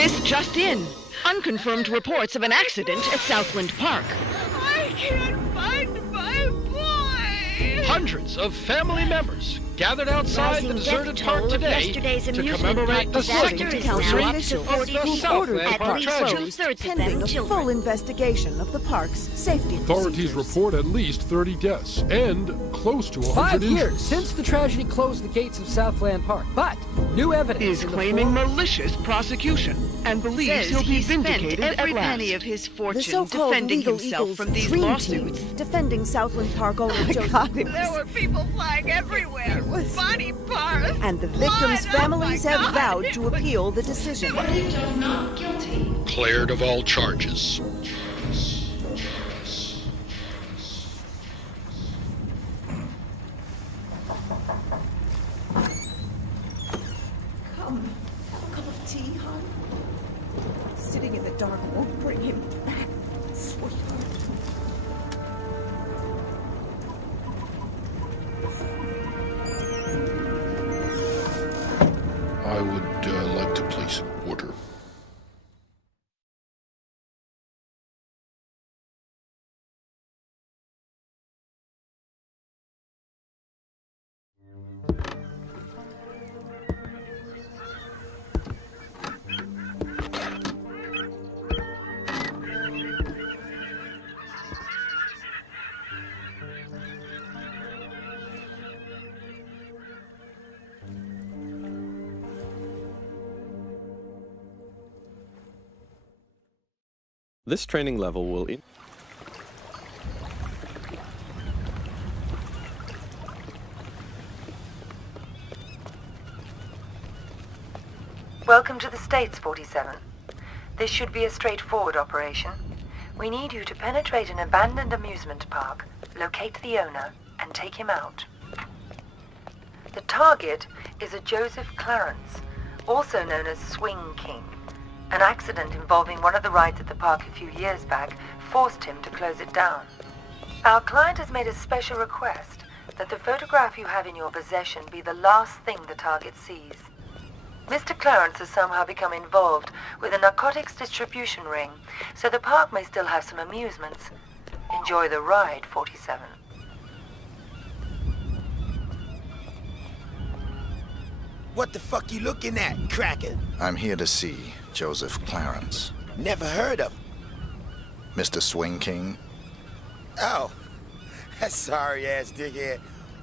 This just in. Unconfirmed reports of an accident at Southland Park. I can't find my boy! Hundreds of family members gathered outside the deserted park today to commemorate the second anniversary of the Southland Park tragedy. Pending a full investigation of the park's safety Authorities report at least 30 deaths and close to 100 5 injuries. years since the tragedy closed the gates of Southland Park, but new evidence Is in the claiming form... malicious prosecution and believes he'll be vindicated at every last. penny of his The fortune so-called defending legal himself Eagles from these dream lawsuits. team defending Southland Park owner Joseph. There were people flying everywhere. Body parts. And the victims' blood. families Oh my have God. vowed to appeal the decision. Not guilty. Cleared of all charges. Come, have a cup of tea, hon. Sitting in the dark won't bring him back, sweetheart. I would like to place an order. This training level will Welcome to the States, 47. This should be a straightforward operation. We need you to penetrate an abandoned amusement park, locate the owner, and take him out. The target is a Joseph Clarence, also known as Swing King. An accident involving one of the rides at the park a few years back forced him to close it down. Our client has made a special request that the photograph you have in your possession be the last thing the target sees. Mr. Clarence has somehow become involved with a narcotics distribution ring, so the park may still have some amusements. Enjoy the ride, 47. What the fuck you looking at, cracker? I'm here to see Joseph Clarence. Never heard of. Mr. Swing King? Oh, that sorry-ass dickhead.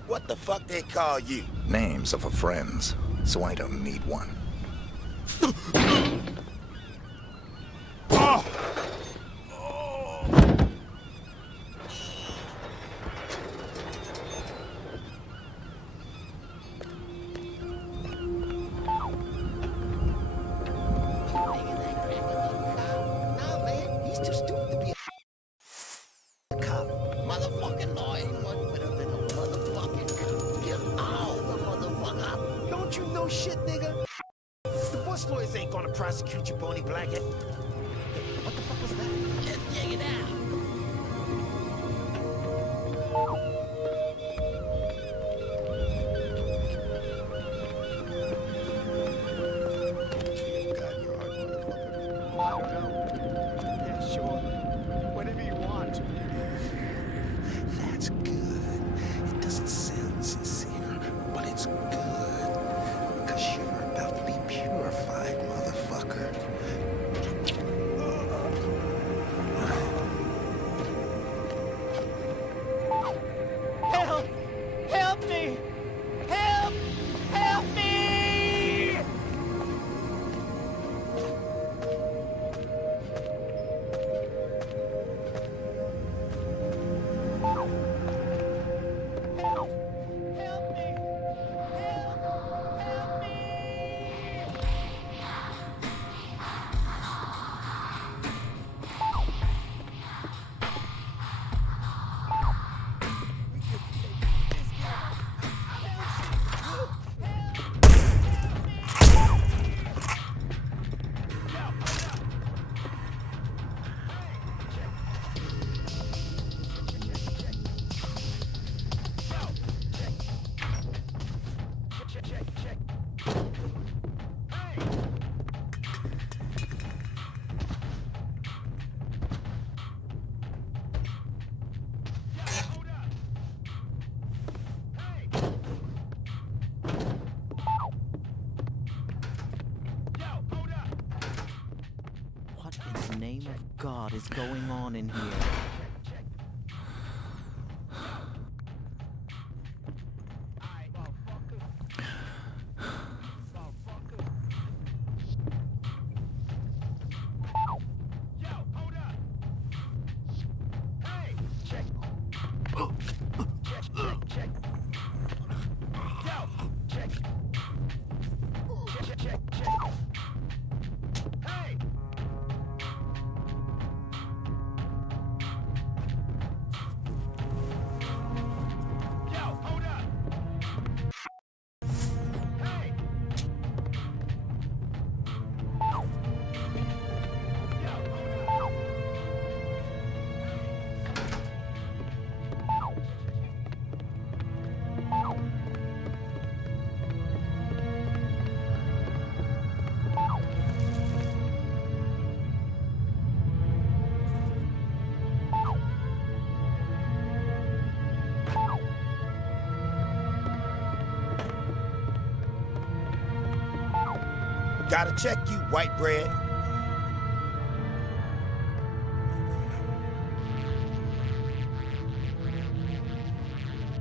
What the fuck they call you? Names are for friends, so I don't need one. Oh! Prosecute you, bony blackhead. What the fuck was that? Just check it out. God, you're hard, motherfucker. I don't know. Yeah, sure. Whatever you want. That's good. It doesn't sound sincere, but it's good. Because you're about to be purified, motherfucker. in the name of God is going on in here? Gotta check you, white bread.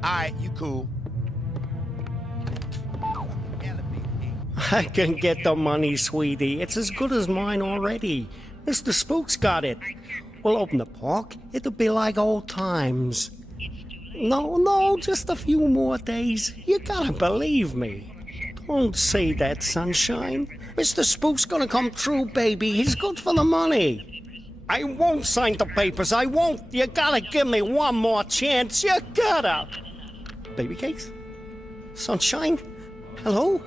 Alright, you cool. I can get the money, sweetie. It's as good as mine already. Mr. Spook's got it. We'll open the park. It'll be like old times. No, just a few more days. You gotta believe me. Don't say that, sunshine. Mr. Spook's gonna come through, baby. He's good for the money. I won't sign the papers. I won't. You gotta give me one more chance. You gotta. Baby cakes? Sunshine? Hello?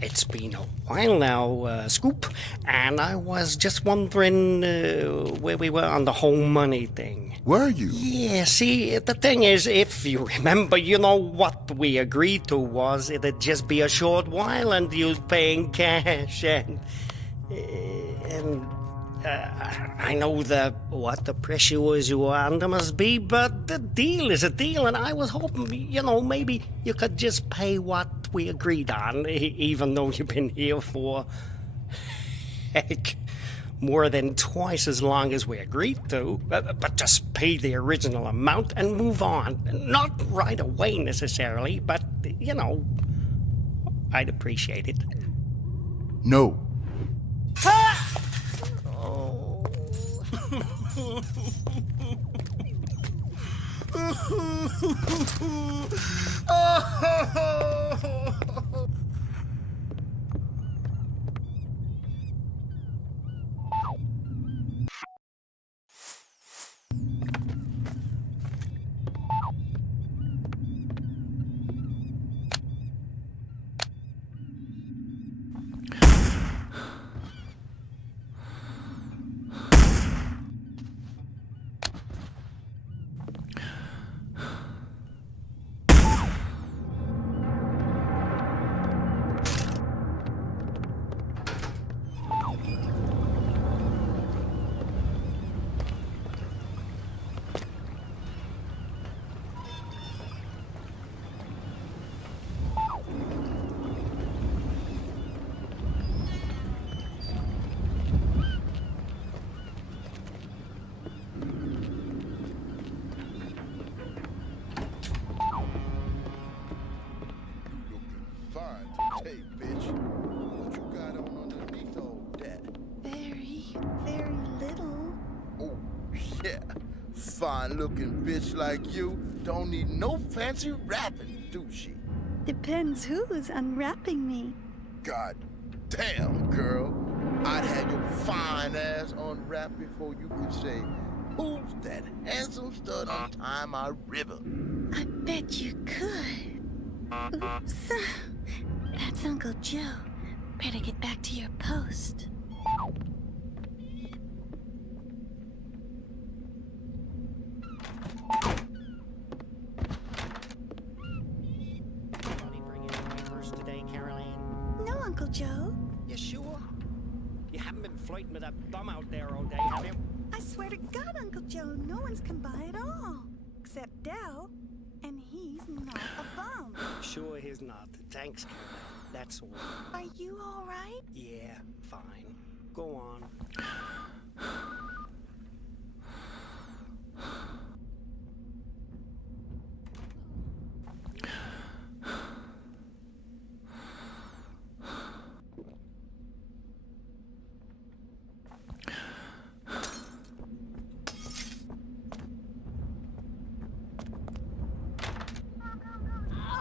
It's been a while now, Scoop, and I was just wondering where we were on the whole money thing. Were you? Yeah, see, the thing is, if you remember, you know, what we agreed to was it'd just be a short while and you'd pay in cash, and I know what the pressures you were under must be, but the deal is a deal, and I was hoping, you know, maybe you could just pay what we agreed on, even though you've been here for, heck, more than twice as long as we agreed to. But just pay the original amount and move on. Not right away necessarily, but, you know, I'd appreciate it. No. Ah! Hey, bitch. What you got on underneath all that? Very, very little. Oh, yeah. Fine-looking bitch like you don't need no fancy wrapping, do she? Depends who's unwrapping me. God damn, girl. I'd have your fine ass unwrapped before you could say, who's that handsome stud untying my ribbon? I bet you could. Oops. That's Uncle Joe. Better get back to your post. Today, Caroline? No, Uncle Joe. You sure? You haven't been flirting with that bum out there all day, have you? I swear to God, Uncle Joe, no one's come by at all. Except Dell. And he's not a bum. Sure he's not. Thanks, Caroline. That's all. Are you all right? Yeah, fine. Go on.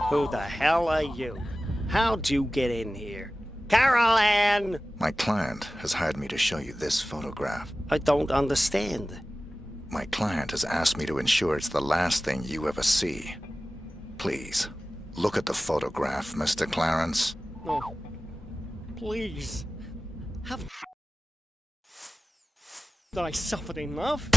Who the hell are you? How'd you get in here? Caroline! My client has hired me to show you this photograph. I don't understand. My client has asked me to ensure it's the last thing you ever see. Please, look at the photograph, Mr. Clarence. No. Please. Have I suffered enough?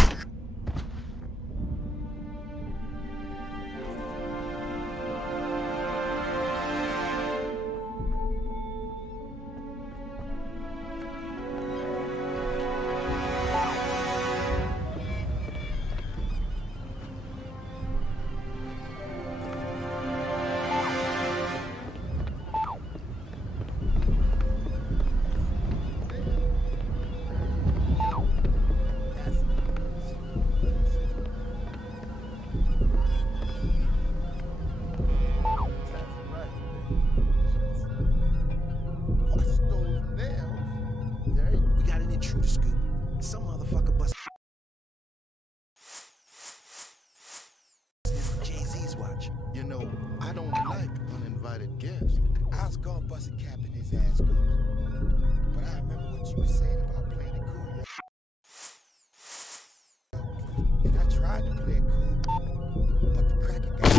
You know, I don't like uninvited guests. I was gonna bust a cap in his ass goose. But I remember what you were saying about playing it cool. And I tried to play it cool, but the cracker got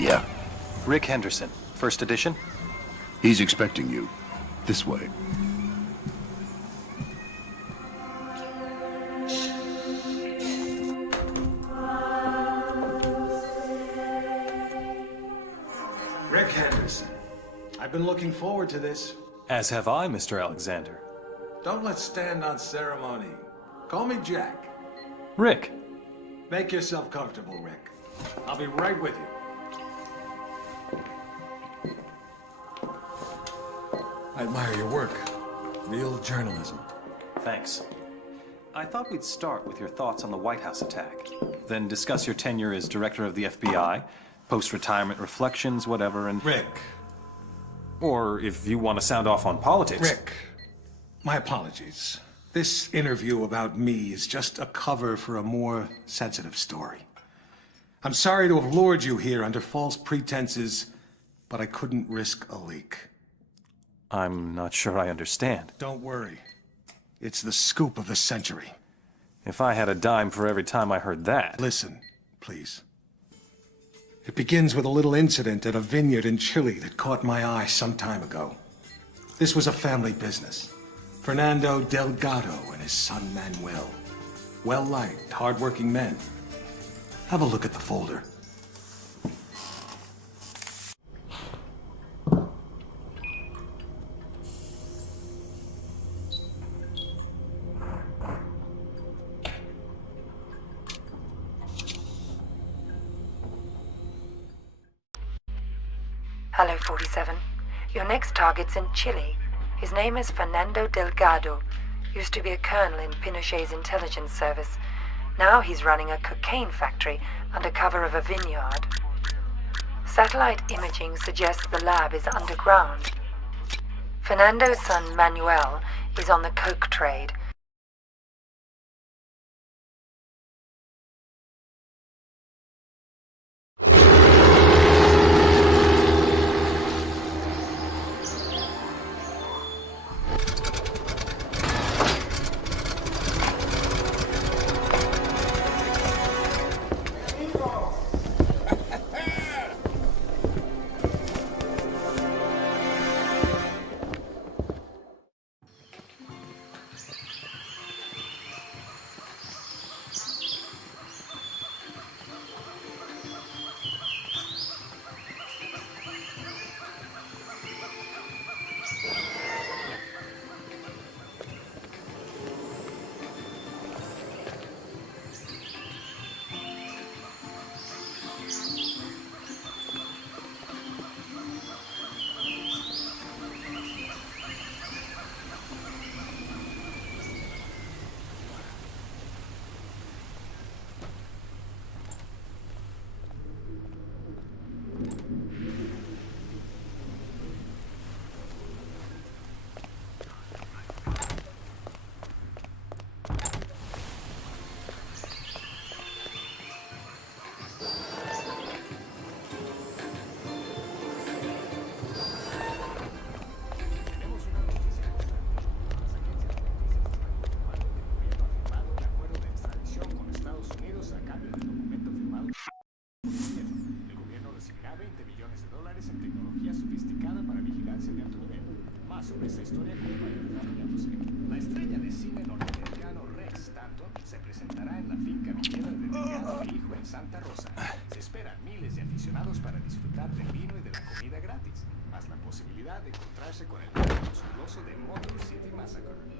Yeah. Rick Henderson, first edition? He's expecting you. This way. Rick Henderson. I've been looking forward to this. As have I, Mr. Alexander. Don't let's stand on ceremony. Call me Jack. Rick. Make yourself comfortable, Rick. I'll be right with you. I admire your work. Real journalism. Thanks. I thought we'd start with your thoughts on the White House attack, then discuss your tenure as director of the FBI, post-retirement reflections, whatever, and... Rick. Or if you want to sound off on politics... Rick, my apologies. This interview about me is just a cover for a more sensitive story. I'm sorry to have lured you here under false pretenses, but I couldn't risk a leak. I'm not sure I understand. Don't worry. It's the scoop of the century. If I had a dime for every time I heard that... Listen, please. It begins with a little incident at a vineyard in Chile that caught my eye some time ago. This was a family business. Fernando Delgado and his son Manuel. Well-liked, hard-working men. Have a look at the folder. Hello, 47. Your next target's in Chile. His name is Fernando Delgado. Used to be a colonel in Pinochet's intelligence service. Now he's running a cocaine factory under cover of a vineyard. Satellite imaging suggests the lab is underground. Fernando's son Manuel is on the coke trade. sobre esta historia como vaya desarrollándose. La estrella de cine norteamericano Rex Stanton se presentará en la finca viñera de Delgado e Hijo en Santa Rosa. Se esperan miles de aficionados para disfrutar del vino y de la comida gratis, más la posibilidad de encontrarse con el grupo musculoso de Motor City Massacre.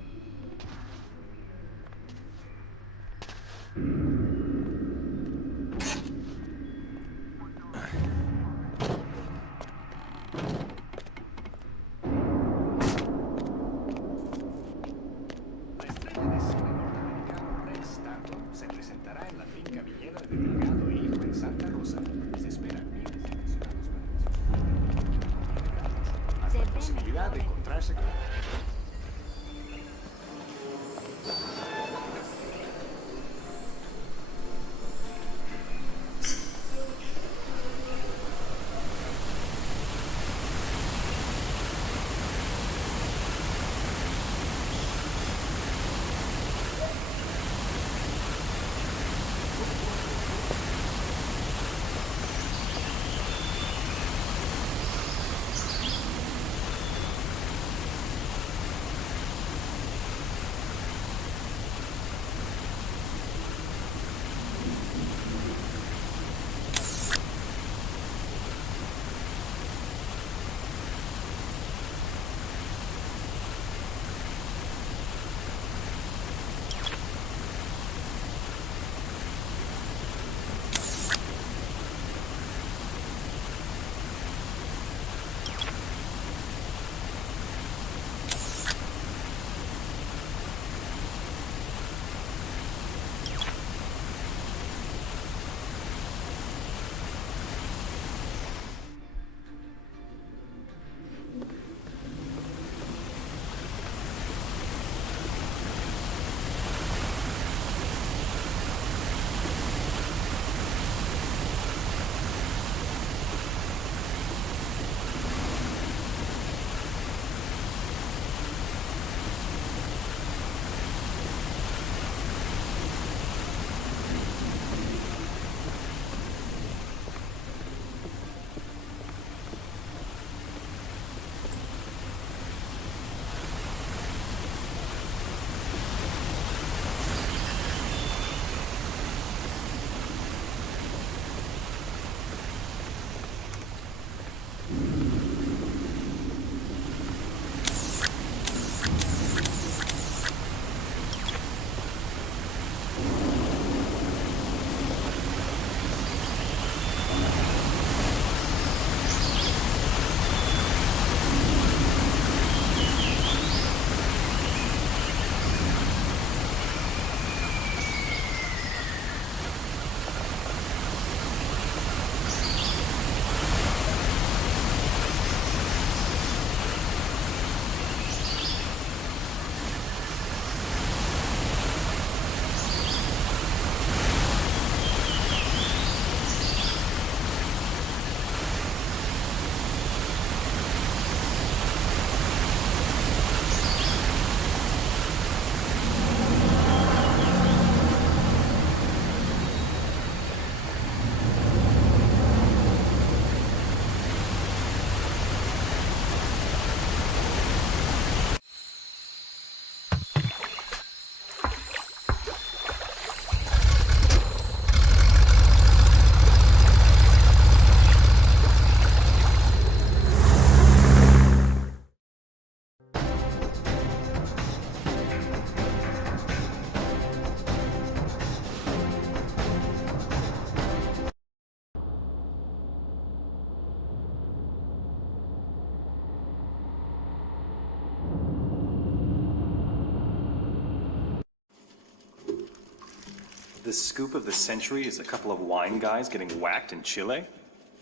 the scoop of the century is a couple of wine guys getting whacked in Chile?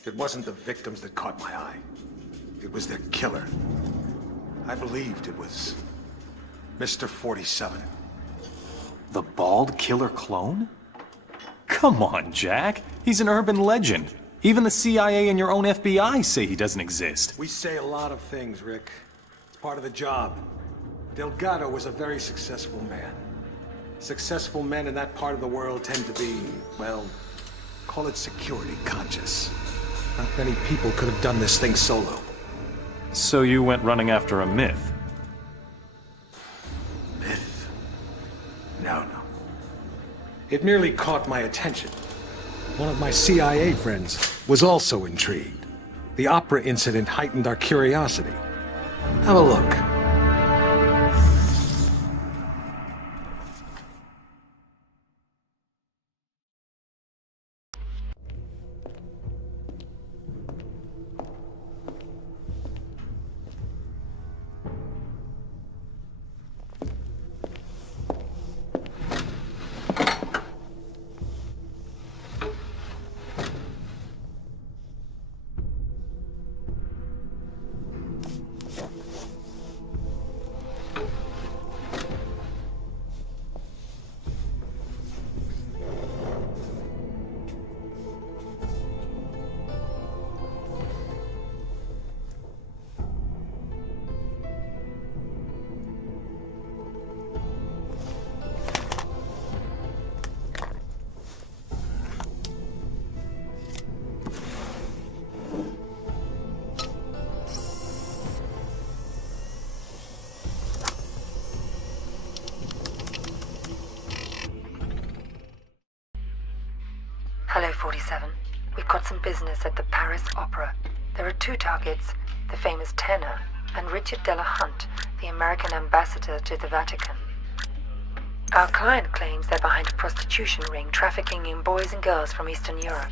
It wasn't the victims that caught my eye. It was their killer. I believed it was Mr. 47. The bald killer clone? Come on, Jack. He's an urban legend. Even the CIA and your own FBI say he doesn't exist. We say a lot of things, Rick. It's part of the job. Delgado was a very successful man. Successful men in that part of the world tend to be, well, call it security conscious. Not many people could have done this thing solo. So you went running after a myth? Myth? No. It merely caught my attention. One of my CIA friends was also intrigued. The opera incident heightened our curiosity. Have a look. Hello, 47. We've got some business at the Paris Opera. There are two targets, the famous tenor and Richard Delahunt, the American ambassador to the Vatican. Our client claims they're behind a prostitution ring trafficking in boys and girls from Eastern Europe.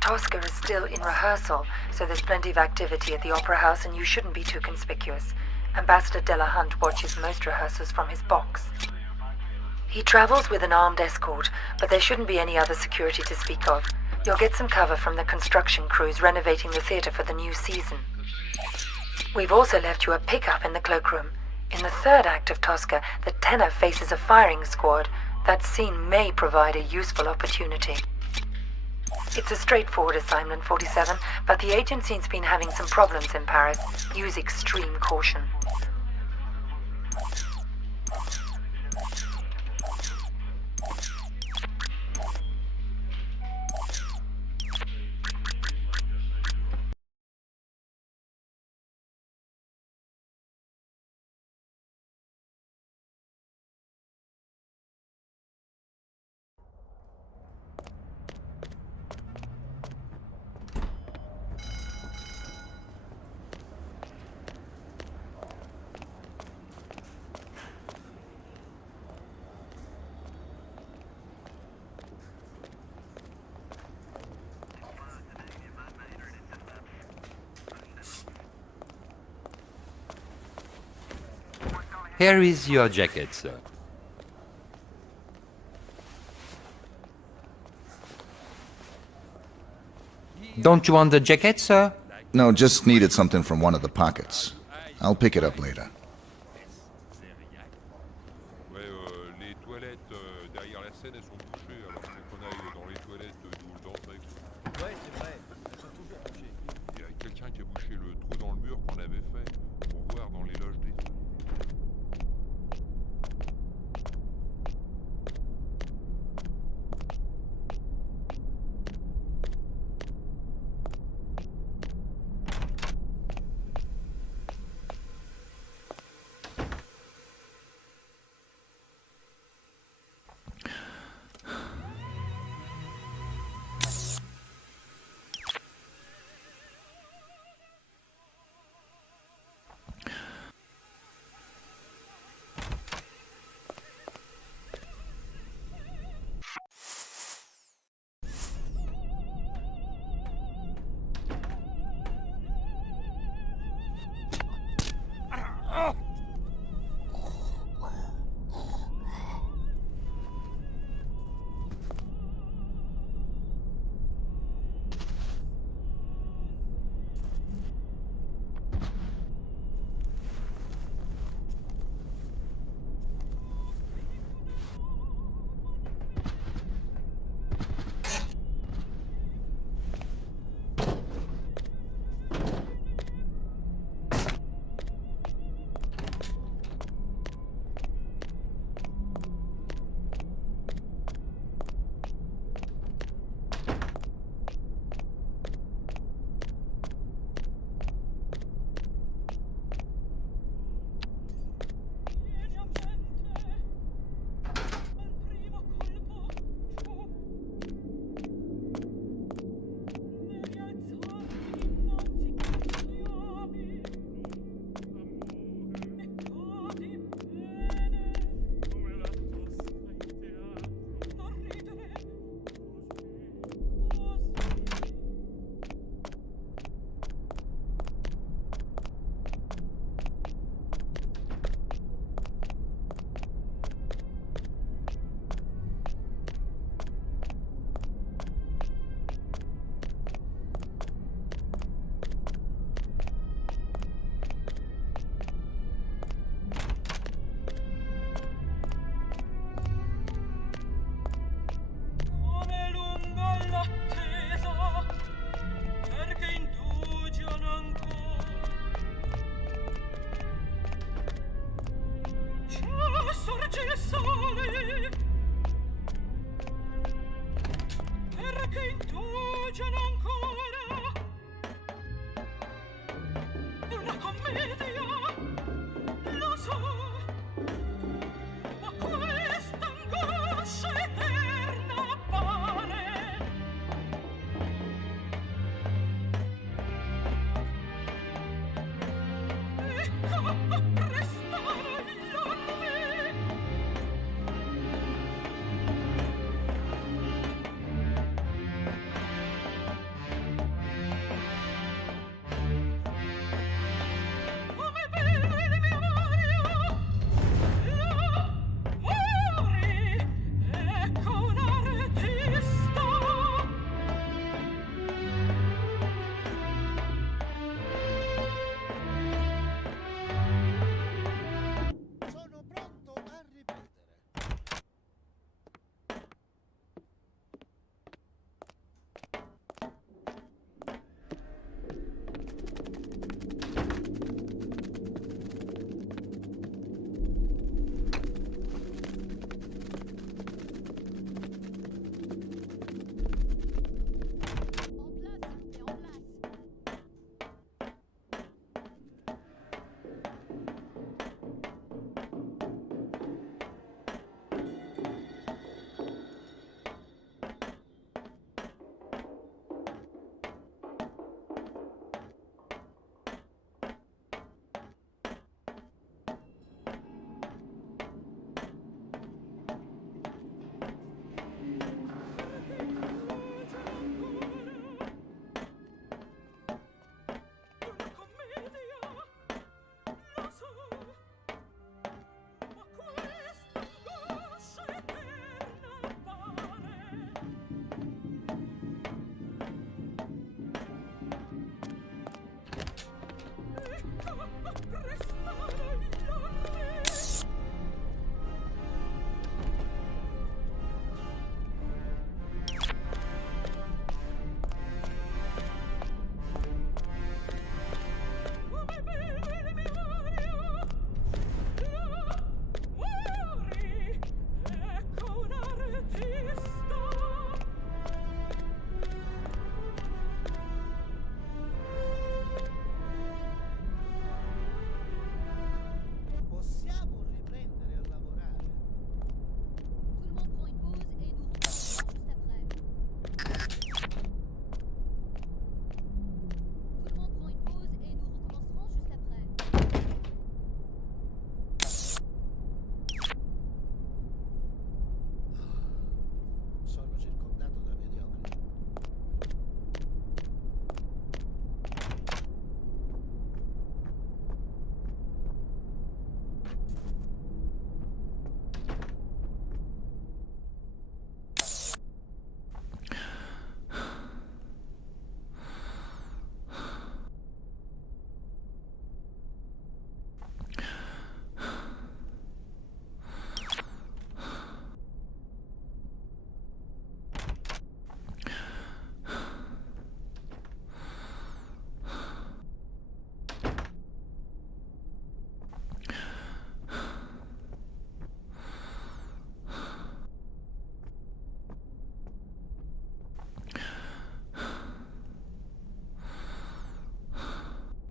Tosca is still in rehearsal, so there's plenty of activity at the Opera House and you shouldn't be too conspicuous. Ambassador Delahunt watches most rehearsals from his box. He travels with an armed escort, but there shouldn't be any other security to speak of. You'll get some cover from the construction crews renovating the theater for the new season. We've also left you a pickup in the cloakroom. In the third act of Tosca, the tenor faces a firing squad. That scene may provide a useful opportunity. It's a straightforward assignment, 47, but the agency's been having some problems in Paris. Use extreme caution. Here is your jacket, sir. Don't you want the jacket, sir? No, just needed something from one of the pockets. I'll pick it up later.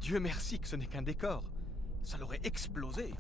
Dieu merci que ce n'est qu'un décor. Ça l'aurait explosé.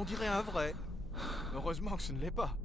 On dirait un vrai. Heureusement que ce ne l'est pas.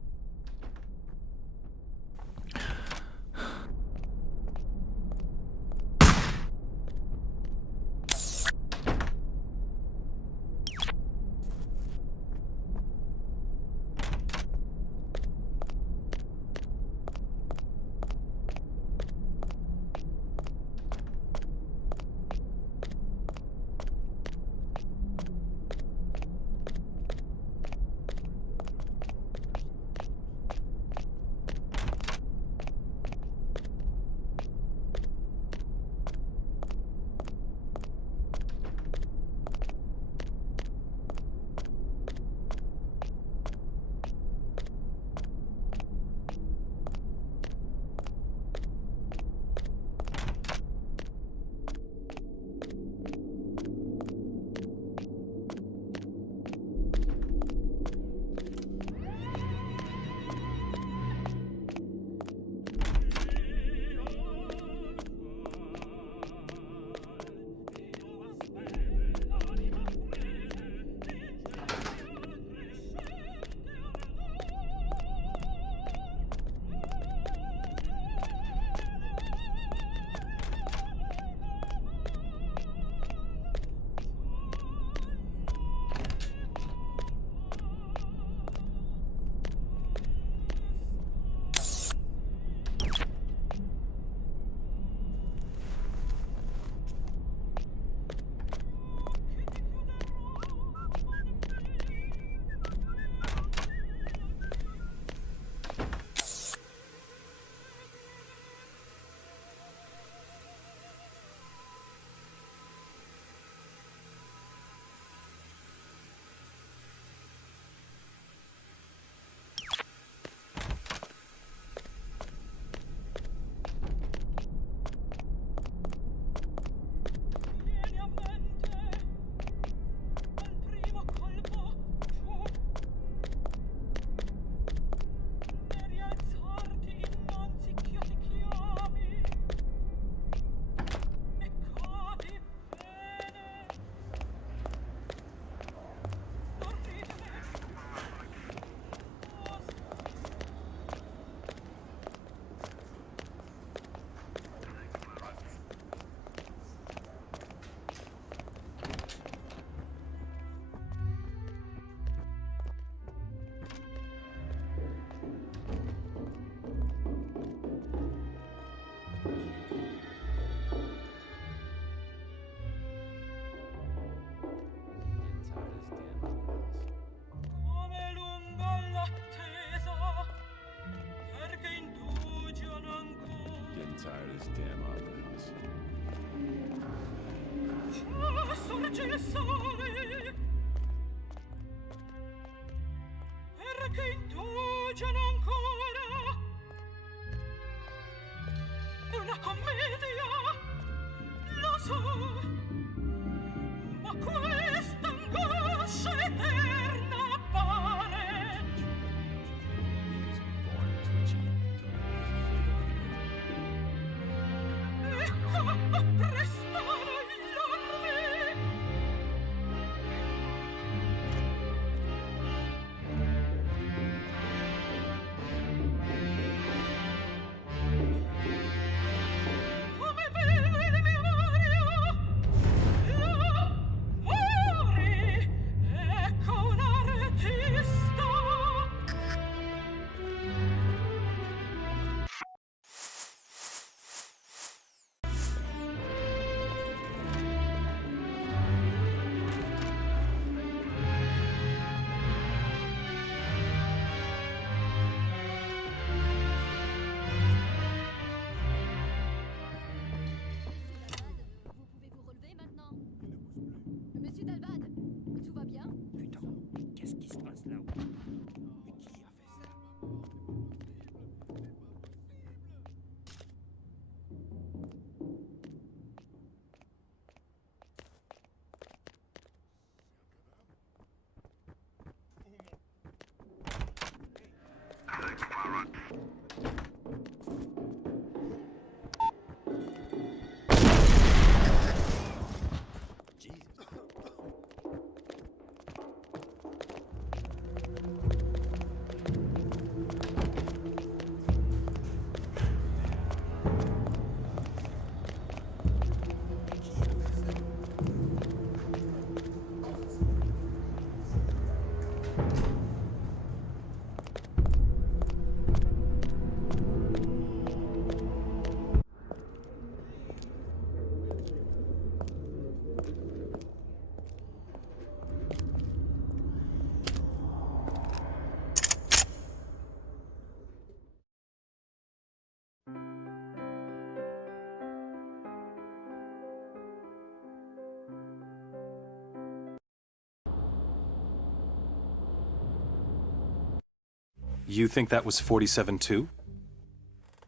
You think that was 47 too?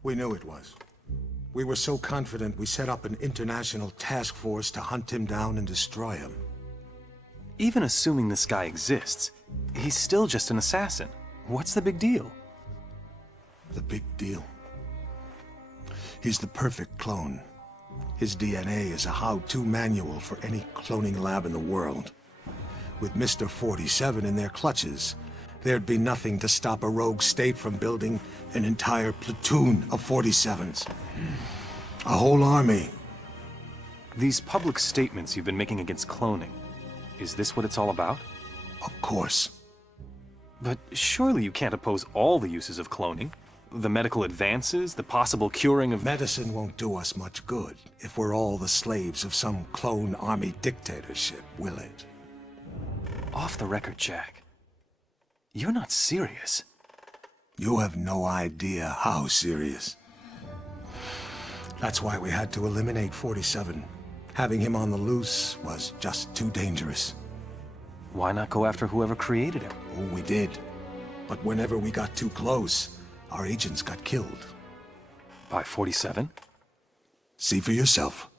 We knew it was. We were so confident we set up an international task force to hunt him down and destroy him. Even assuming this guy exists, he's still just an assassin. What's the big deal? The big deal? He's the perfect clone. His DNA is a how-to manual for any cloning lab in the world. With Mr. 47 in their clutches, there'd be nothing to stop a rogue state from building an entire platoon of 47s. A whole army. These public statements you've been making against cloning, is this what it's all about? Of course. But surely you can't oppose all the uses of cloning? The medical advances, the possible curing of... Medicine won't do us much good if we're all the slaves of some clone army dictatorship, will it? Off the record, Jack. You're not serious. You have no idea how serious. That's why we had to eliminate 47. Having him on the loose was just too dangerous. Why not go after whoever created him? Oh, we did. But whenever we got too close, our agents got killed. By 47? See for yourself.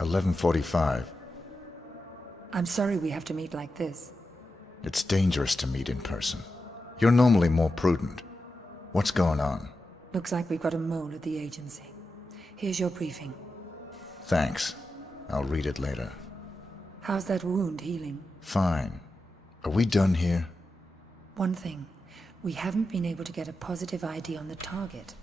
$11:45. I'm sorry we have to meet like this. It's dangerous to meet in person. You're normally more prudent. What's going on? Looks like we've got a mole at the agency. Here's your briefing. Thanks. I'll read it later. How's that wound healing? Fine. Are we done here? One thing. We haven't been able to get a positive ID on the target.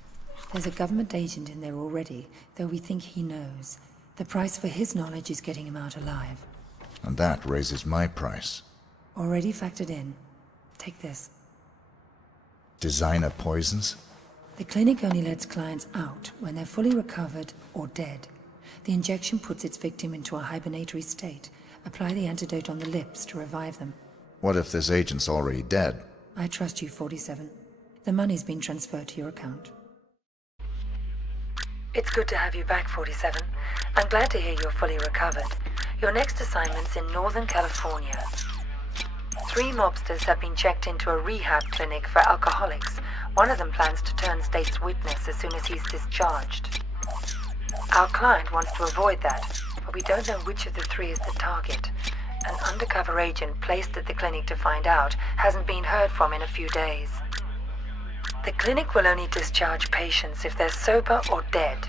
There's a government agent in there already, though we think he knows. The price for his knowledge is getting him out alive. And that raises my price. Already factored in. Take this. Designer poisons? The clinic only lets clients out when they're fully recovered or dead. The injection puts its victim into a hibernatory state. Apply the antidote on the lips to revive them. What if this agent's already dead? I trust you, 47. The money's been transferred to your account. It's good to have you back, 47. I'm glad to hear you're fully recovered. Your next assignment's in Northern California. 3 mobsters have been checked into a rehab clinic for alcoholics. One of them plans to turn state's witness as soon as he's discharged. Our client wants to avoid that, but we don't know which of the 3 is the target. An undercover agent placed at the clinic to find out hasn't been heard from in a few days. The clinic will only discharge patients if they're sober or dead.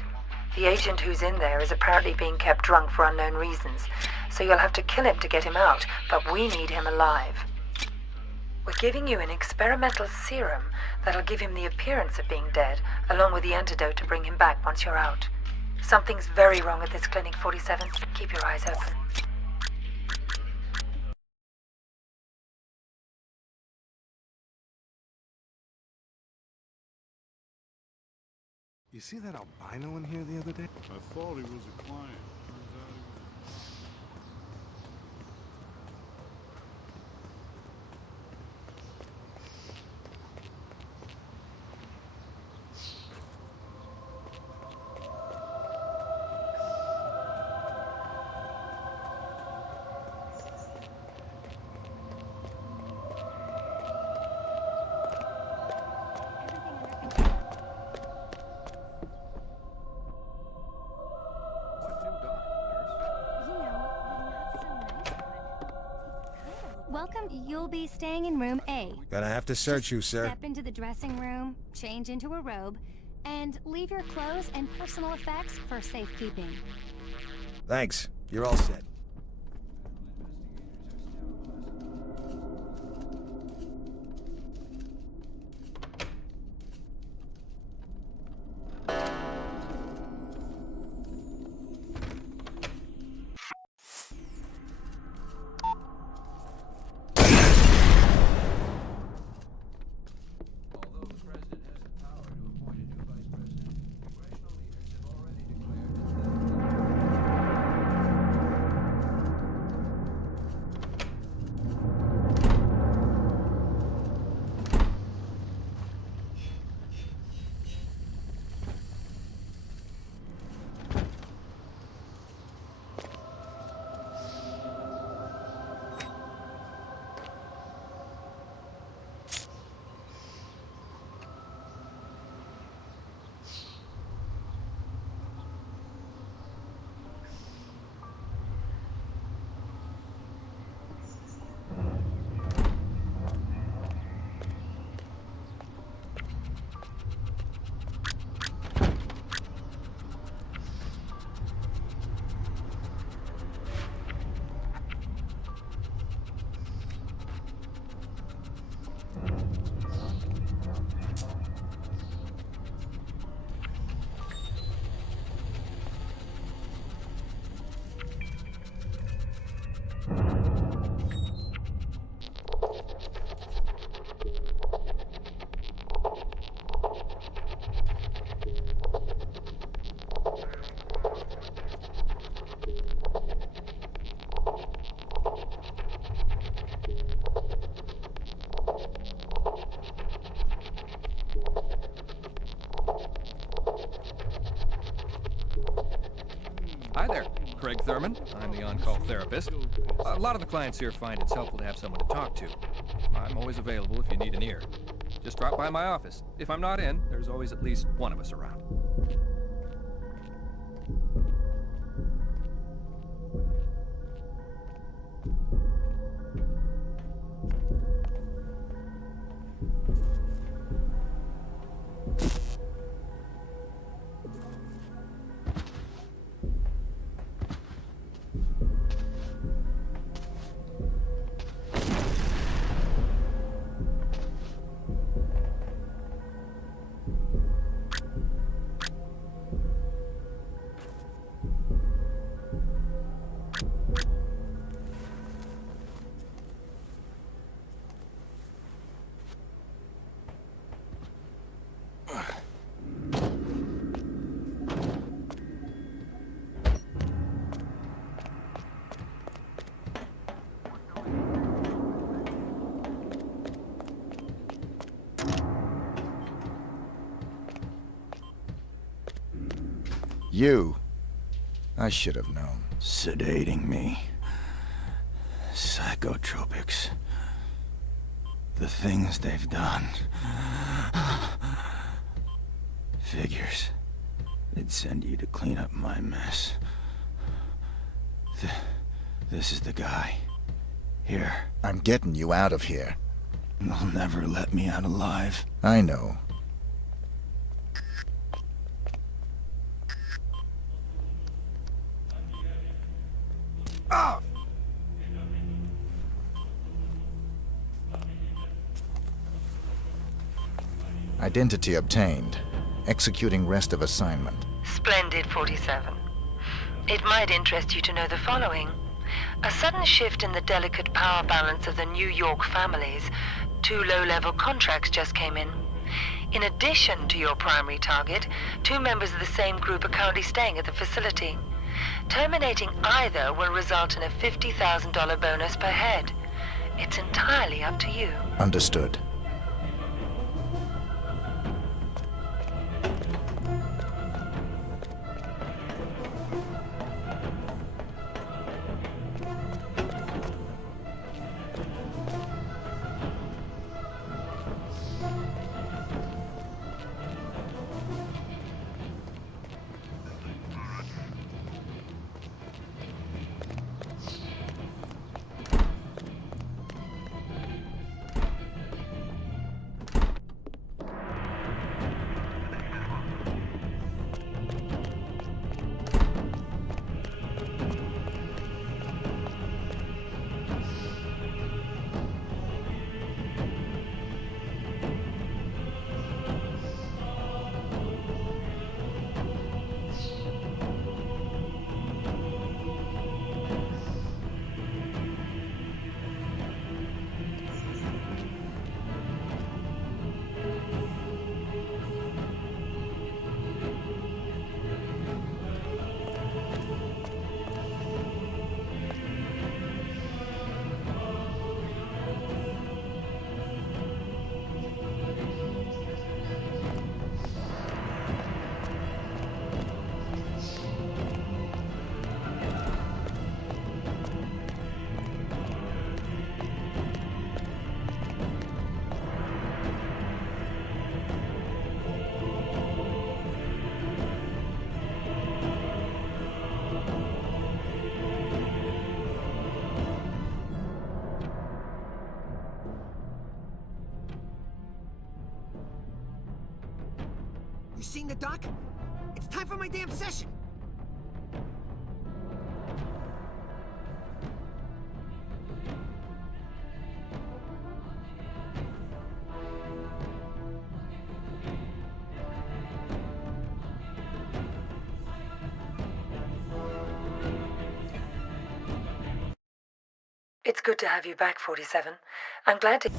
The agent who's in there is apparently being kept drunk for unknown reasons, so you'll have to kill him to get him out, but we need him alive. We're giving you an experimental serum that'll give him the appearance of being dead, along with the antidote to bring him back once you're out. Something's very wrong at this clinic, 47. Keep your eyes open. You see that albino in here the other day? I thought he was a client. Turns out he was... Welcome. You'll be staying in room A. Gonna have to search you, sir. Step into the dressing room, change into a robe, and leave your clothes and personal effects for safekeeping. Thanks. You're all set. Craig Thurman. I'm the on-call therapist. A lot of the clients here find it's helpful to have someone to talk to. I'm always available if you need an ear. Just drop by my office. If I'm not in, there's always at least one of us around. You. I should have known. Sedating me. Psychotropics. The things they've done. Figures. They'd send you to clean up my mess. This is the guy. Here. I'm getting you out of here. They'll never let me out alive. I know. Identity obtained. Executing rest of assignment. Splendid, 47. It might interest you to know the following. A sudden shift in the delicate power balance of the New York families. 2 low-level contracts just came in. In addition to your primary target, 2 members of the same group are currently staying at the facility. Terminating either will result in a $50,000 bonus per head. It's entirely up to you. Understood. You seen the doc? It's time for my damn session! It's good to have you back, 47. I'm glad to...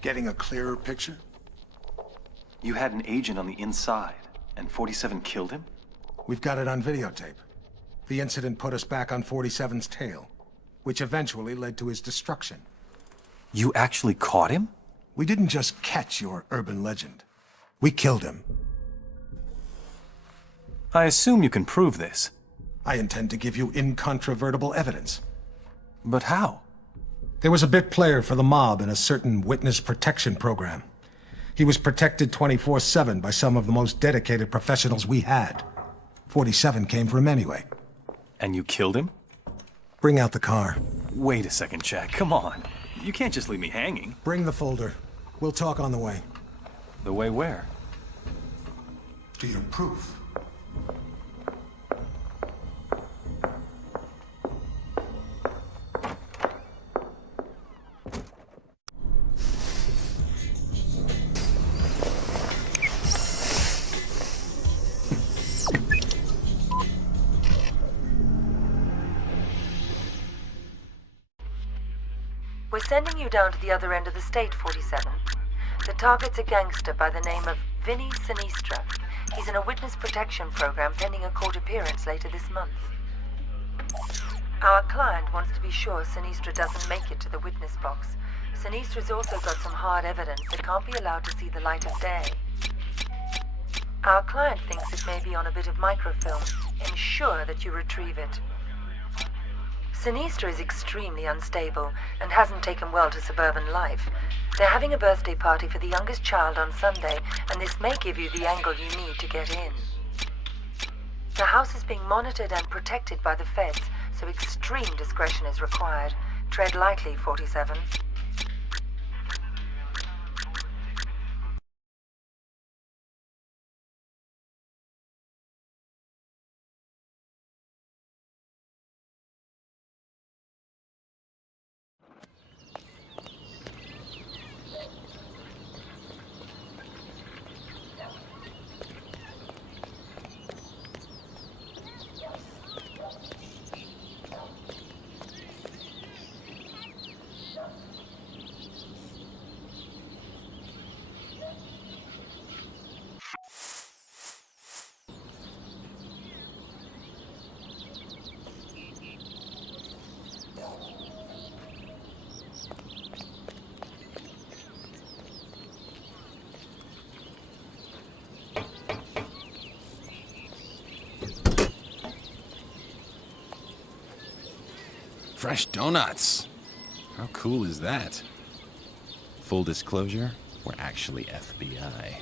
Getting a clearer picture? You had an agent on the inside, and 47 killed him? We've got it on videotape. The incident put us back on 47's tail, which eventually led to his destruction. You actually caught him? We didn't just catch your urban legend. We killed him. I assume you can prove this. I intend to give you incontrovertible evidence. But how? There was a bit player for the mob in a certain witness protection program. He was protected 24/7 by some of the most dedicated professionals we had. 47 came for him anyway. And you killed him? Bring out the car. Wait a second, Jack. Come on. You can't just leave me hanging. Bring the folder. We'll talk on the way. The way where? To your proof. We're sending you down to the other end of the state, 47. The target's a gangster by the name of Vinny Sinistra. He's in a witness protection program pending a court appearance later this month. Our client wants to be sure Sinistra doesn't make it to the witness box. Sinistra's also got some hard evidence that can't be allowed to see the light of day. Our client thinks it may be on a bit of microfilm. Ensure that you retrieve it. Sinistra is extremely unstable and hasn't taken well to suburban life. They're having a birthday party for the youngest child on Sunday, and this may give you the angle you need to get in. The house is being monitored and protected by the feds, so extreme discretion is required. Tread lightly, 47. Fresh donuts. How cool is that? Full disclosure, we're actually FBI.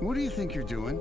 What do you think you're doing?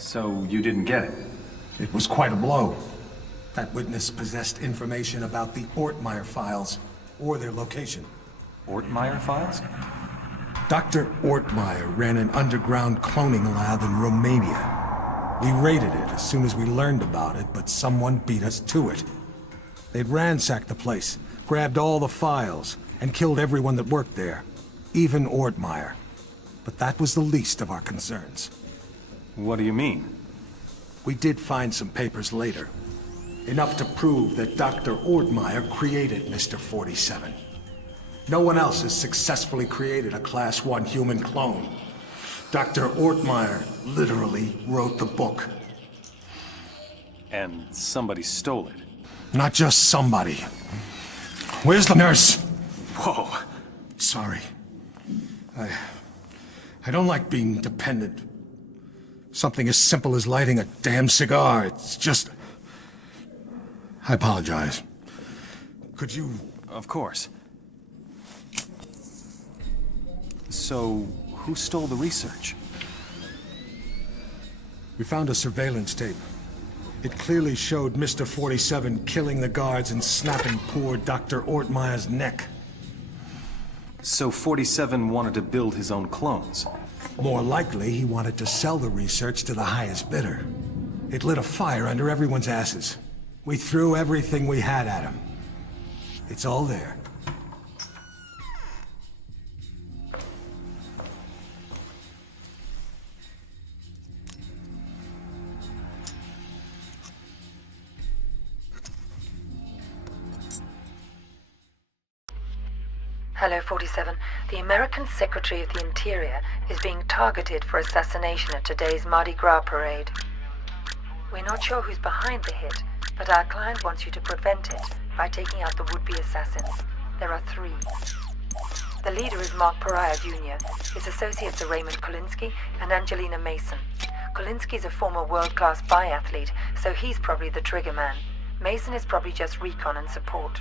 So you didn't get it? It was quite a blow. That witness possessed information about the Ortmeyer files, or their location. Ortmeyer files? Dr. Ortmeyer ran an underground cloning lab in Romania. We raided it as soon as we learned about it, but someone beat us to it. They'd ransacked the place, grabbed all the files, and killed everyone that worked there, even Ortmeyer. But that was the least of our concerns. What do you mean? We did find some papers later. Enough to prove that Dr. Ortmeyer created Mr. 47. No one else has successfully created a Class 1 human clone. Dr. Ortmeyer literally wrote the book. And somebody stole it. Not just somebody. Where's the nurse? Whoa. Sorry. I don't like being dependent. Something as simple as lighting a damn cigar, it's just... I apologize. Could you... Of course. So, who stole the research? We found a surveillance tape. It clearly showed Mr. 47 killing the guards and snapping poor Dr. Ortmeyer's neck. So 47 wanted to build his own clones? More likely, he wanted to sell the research to the highest bidder. It lit a fire under everyone's asses. We threw everything we had at him. It's all there. Hello, 47. The American Secretary of the Interior is being targeted for assassination at today's Mardi Gras parade. We're not sure who's behind the hit, but our client wants you to prevent it by taking out the would-be assassins. There are 3. The leader is Mark Pariah Jr. His associates are Raymond Kolinsky and Angelina Mason. Kolinsky is a former world-class biathlete, so he's probably the trigger man. Mason is probably just recon and support.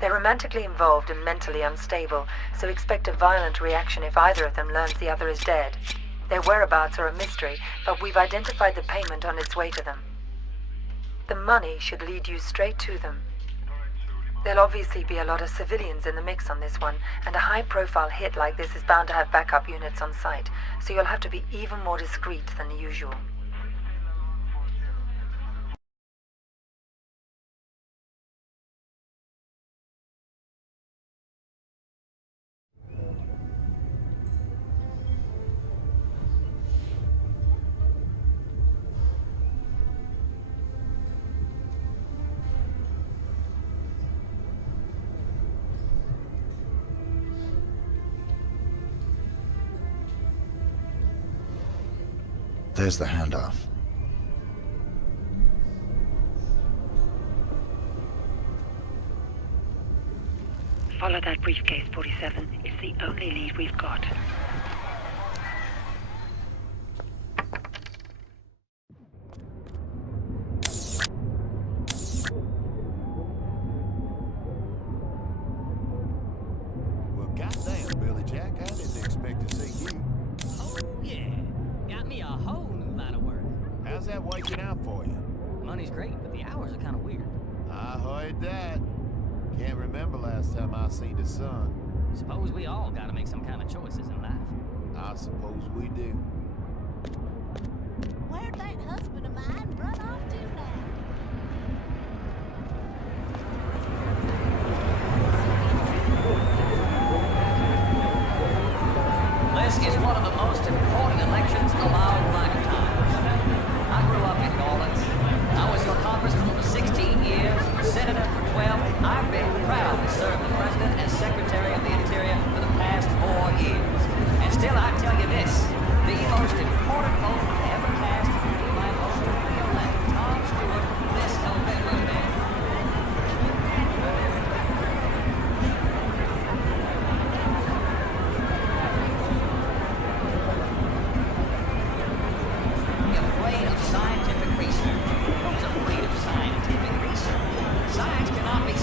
They're romantically involved and mentally unstable, so expect a violent reaction if either of them learns the other is dead. Their whereabouts are a mystery, but we've identified the payment on its way to them. The money should lead you straight to them. There'll obviously be a lot of civilians in the mix on this one, and a high-profile hit like this is bound to have backup units on site, so you'll have to be even more discreet than usual. There's the handoff. Follow that briefcase, 47. It's the only lead we've got. Well, goddamn, Billy Jack, I didn't expect to see you. Oh, yeah. Got me a whole new line of work. How's that working out for you? Money's great, but the hours are kind of weird. I heard that. Can't remember last time I seen the sun. Suppose we all gotta make some kind of choices in life. I suppose we do. Where'd that husband of mine run off to now? This is one of the most important elections of our lifetime. I grew up in New Orleans. I was your congressman for 16 years, senator for 12. I've been proud to serve as president and secretary of the Interior for the past 4 years. And still, I tell you this, the most important vote ever cast will be my vote to re-elect Tom Stewart this November day. Afraid of scientific research. Who's afraid of scientific research? Science cannot be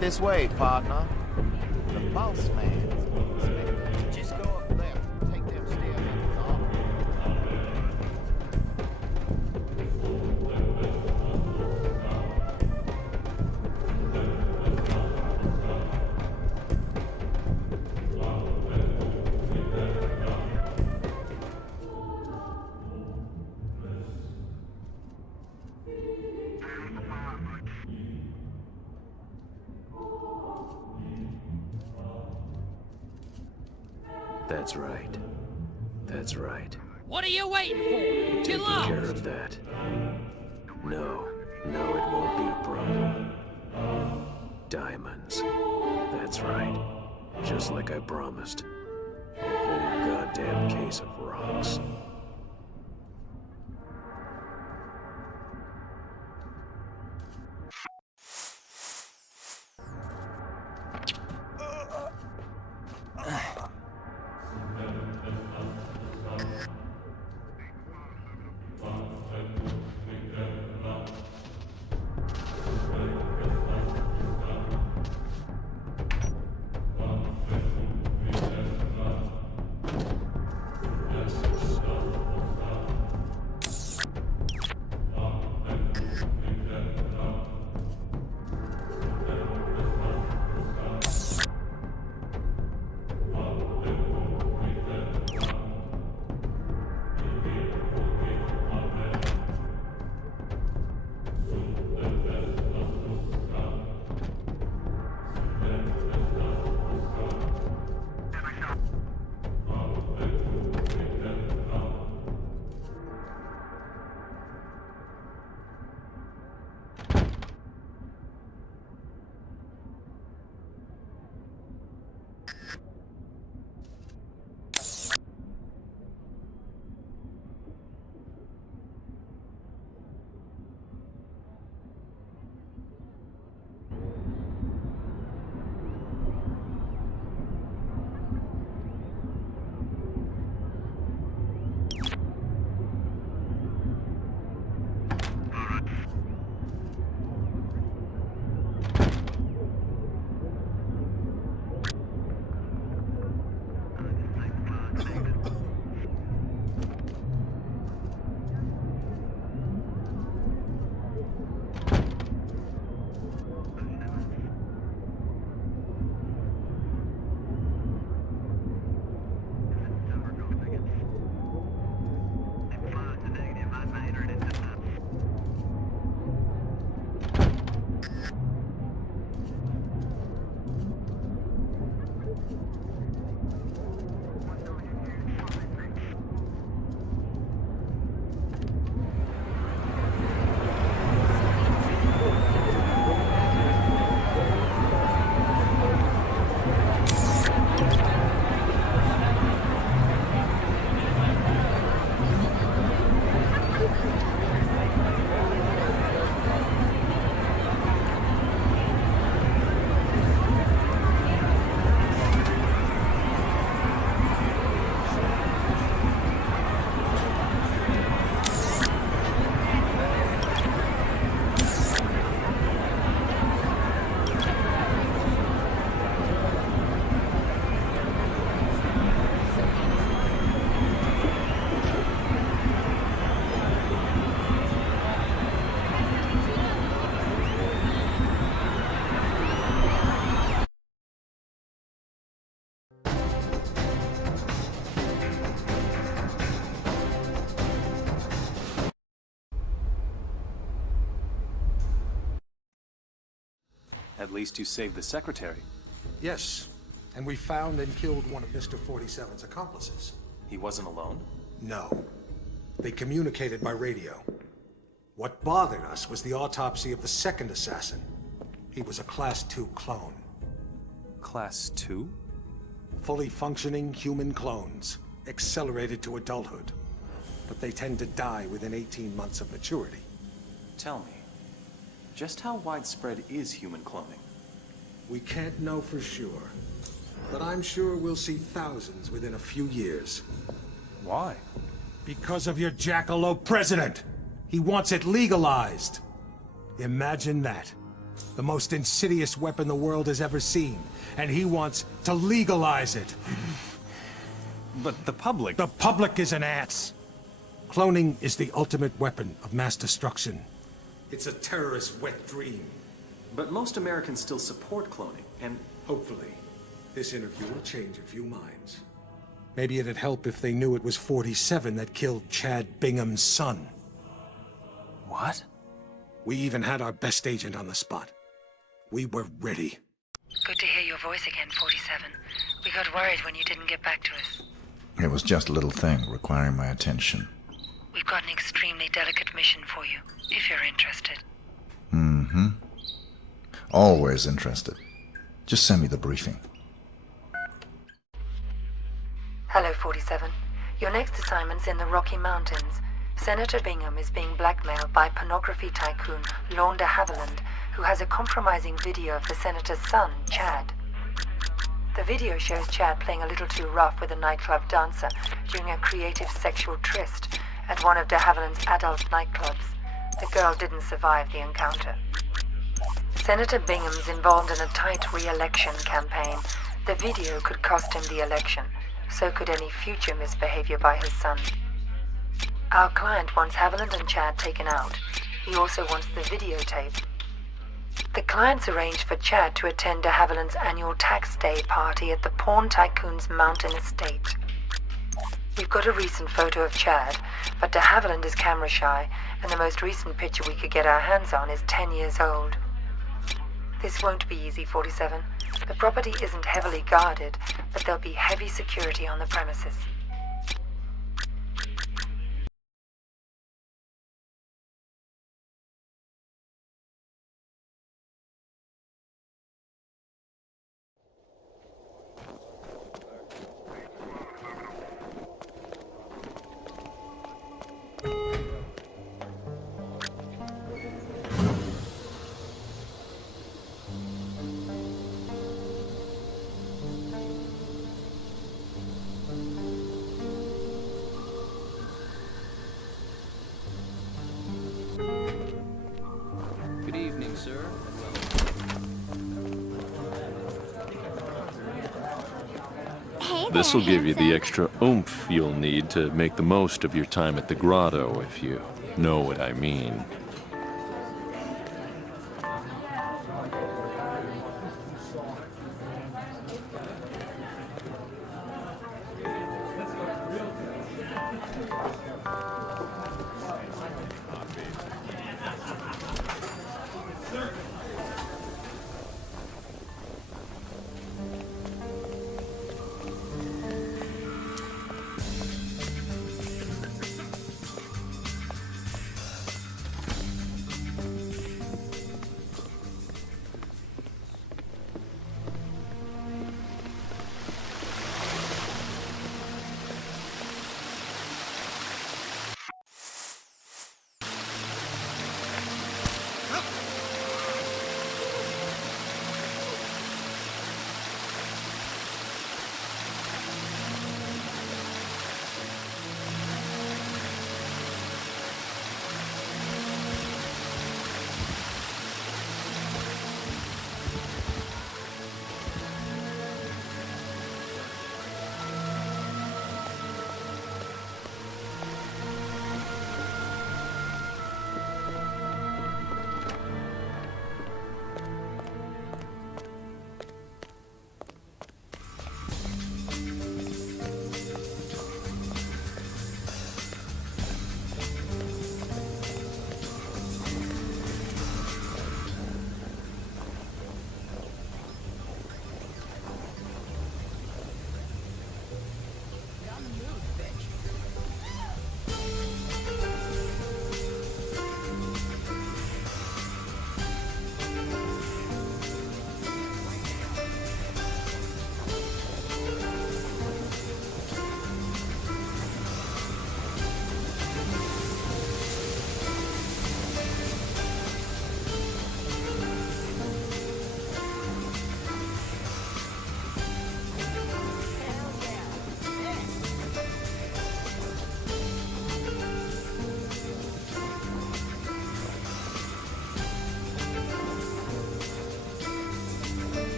this way, partner. The boss man is being expected. Just go up left and take them stairs up to the office. That's right. That's right. What are you waiting for? We're Get taking lost! care of that. No, it won't be a problem. Diamonds. That's right. Just like I promised. A whole goddamn case of rocks. At least you saved the secretary. Yes, and we found and killed one of Mr. 47's accomplices. He wasn't alone? No. They communicated by radio. What bothered us was the autopsy of the second assassin. He was a Class 2 clone. Class 2? Fully functioning human clones, accelerated to adulthood. But they tend to die within 18 months of maturity. Tell me, just how widespread is human cloning? We can't know for sure, but I'm sure we'll see thousands within a few years. Why? Because of your jackalope president! He wants it legalized! Imagine that. The most insidious weapon the world has ever seen. And he wants to legalize it. But the public... The public is an ass. Cloning is the ultimate weapon of mass destruction. It's a terrorist's wet dream. But most Americans still support cloning, and... Hopefully, this interview will change a few minds. Maybe it'd help if they knew it was 47 that killed Chad Bingham's son. What? We even had our best agent on the spot. We were ready. Good to hear your voice again, 47. We got worried when you didn't get back to us. It was just a little thing requiring my attention. We've got an extremely delicate mission for you, if you're interested. Mm-hmm. Always interested. Just send me the briefing. Hello, 47. Your next assignment's in the Rocky Mountains. Senator Bingham is being blackmailed by pornography tycoon Lorne de Havilland, who has a compromising video of the senator's son, Chad. The video shows Chad playing a little too rough with a nightclub dancer during a creative sexual tryst at one of de Havilland's adult nightclubs. The girl didn't survive the encounter. Senator Bingham's involved in a tight re-election campaign. The video could cost him the election. So could any future misbehavior by his son. Our client wants Haviland and Chad taken out. He also wants the videotape. The client's arranged for Chad to attend de Havilland's annual tax day party at the porn tycoon's mountain estate. We've got a recent photo of Chad, but de Havilland is camera shy, and the most recent picture we could get our hands on is 10 years old. This won't be easy, 47. The property isn't heavily guarded, but there'll be heavy security on the premises. Good evening, sir. This'll give you the extra oomph you'll need to make the most of your time at the grotto, if you know what I mean.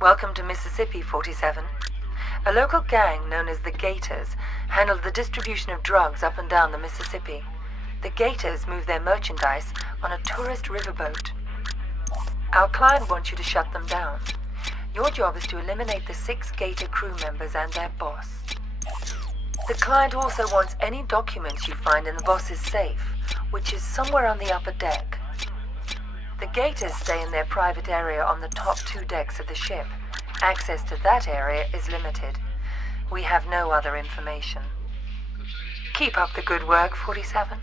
Welcome to Mississippi, 47. A local gang known as the Gators handled the distribution of drugs up and down the Mississippi. The Gators move their merchandise on a tourist riverboat. Our client wants you to shut them down. Your job is to eliminate the 6 Gator crew members and their boss. The client also wants any documents you find in the boss's safe, which is somewhere on the upper deck. The Gators stay in their private area on the top 2 decks of the ship. Access to that area is limited. We have no other information. Keep up the good work, 47.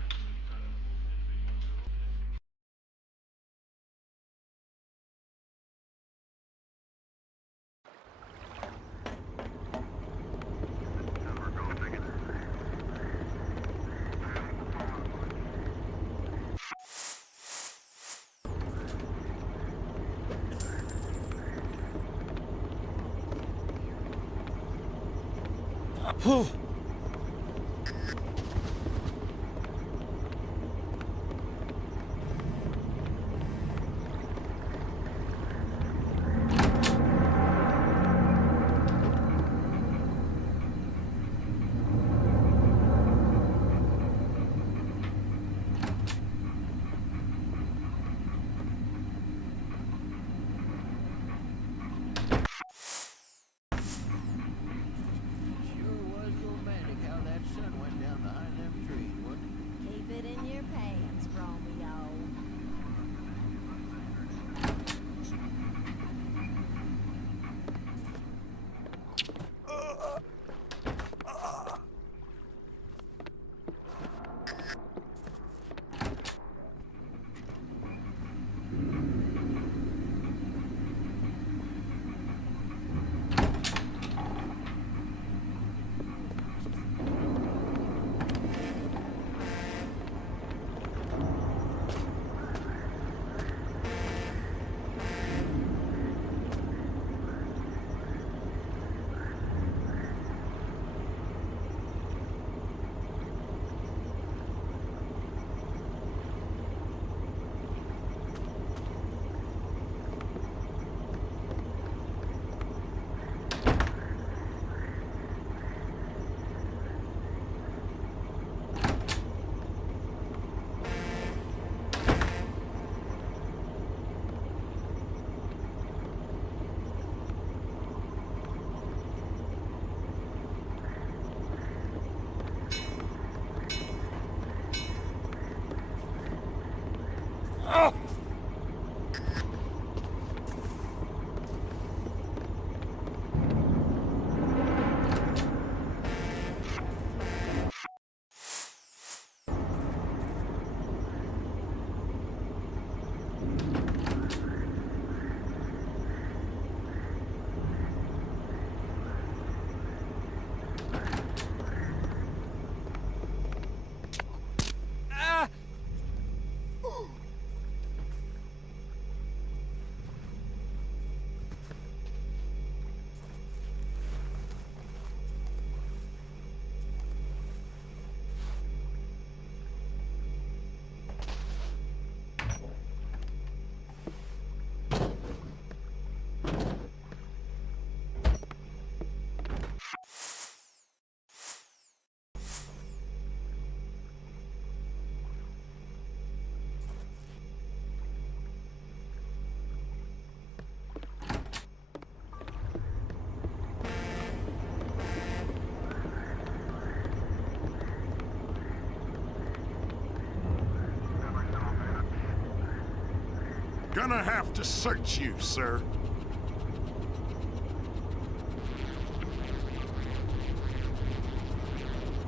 gonna have to search you, sir.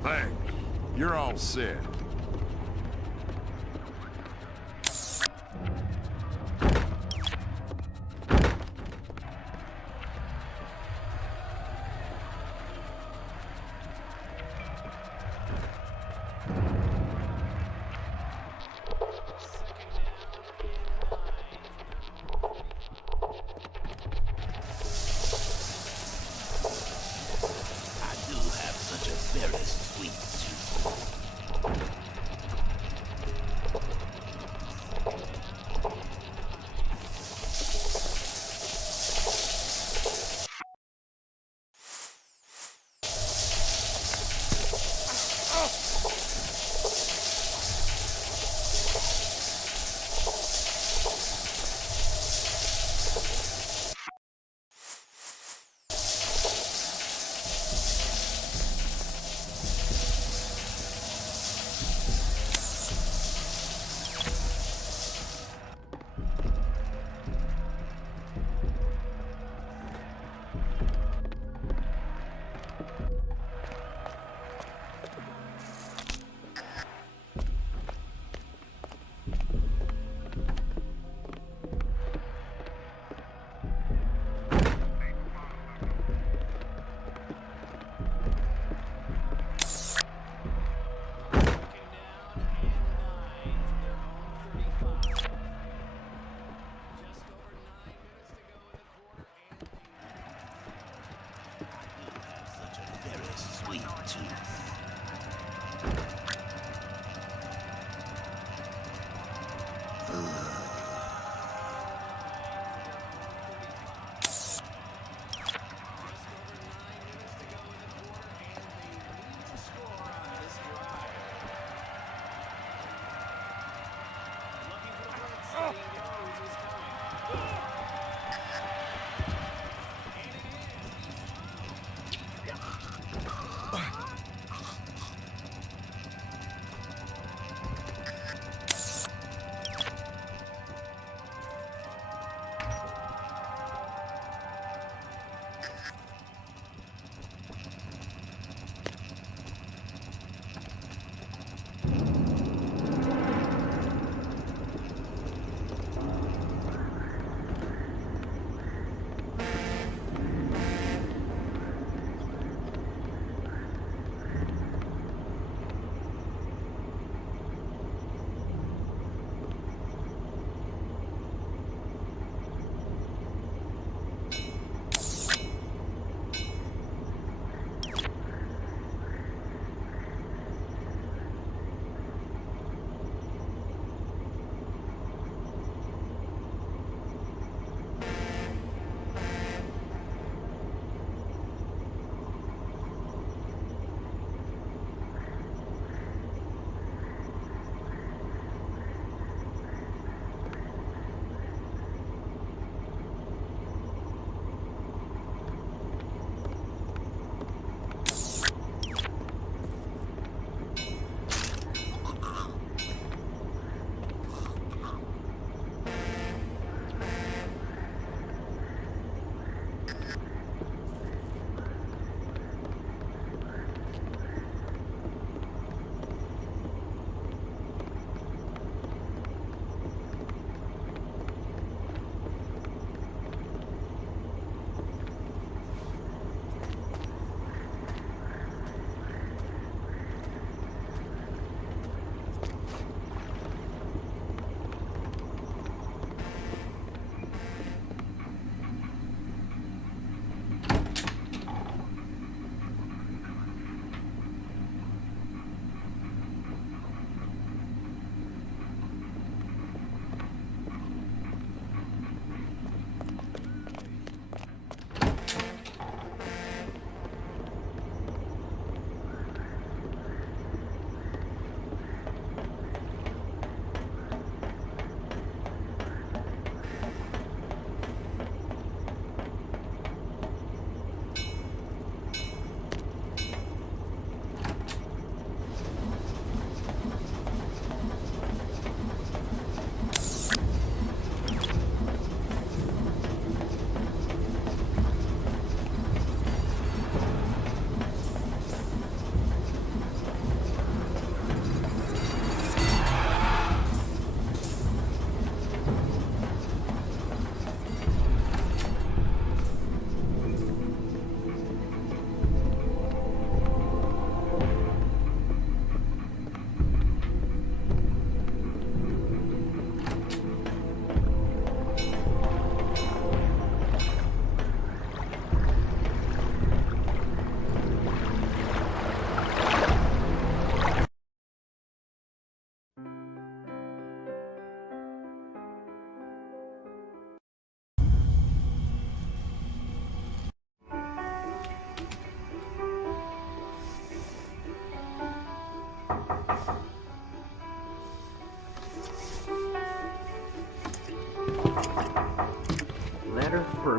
Thanks. You're all set.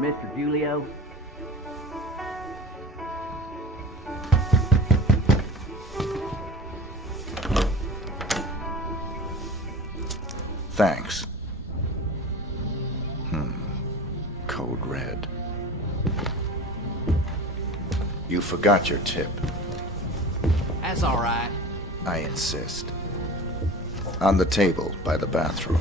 Mr. Julio? Thanks. Code red. You forgot your tip. That's all right. I insist. On the table by the bathroom.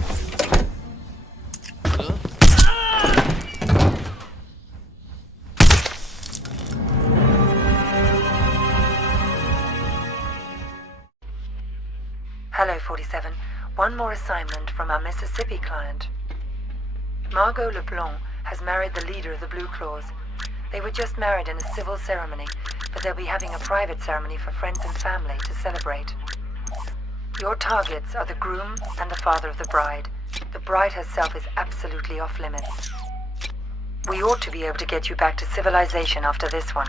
Hello, 47. One more assignment from our Mississippi client. Margot LeBlanc has married the leader of the Blue Claws. They were just married in a civil ceremony, but they'll be having a private ceremony for friends and family to celebrate. Your targets are the groom and the father of the bride. The bride herself is absolutely off limits. We ought to be able to get you back to civilization after this one.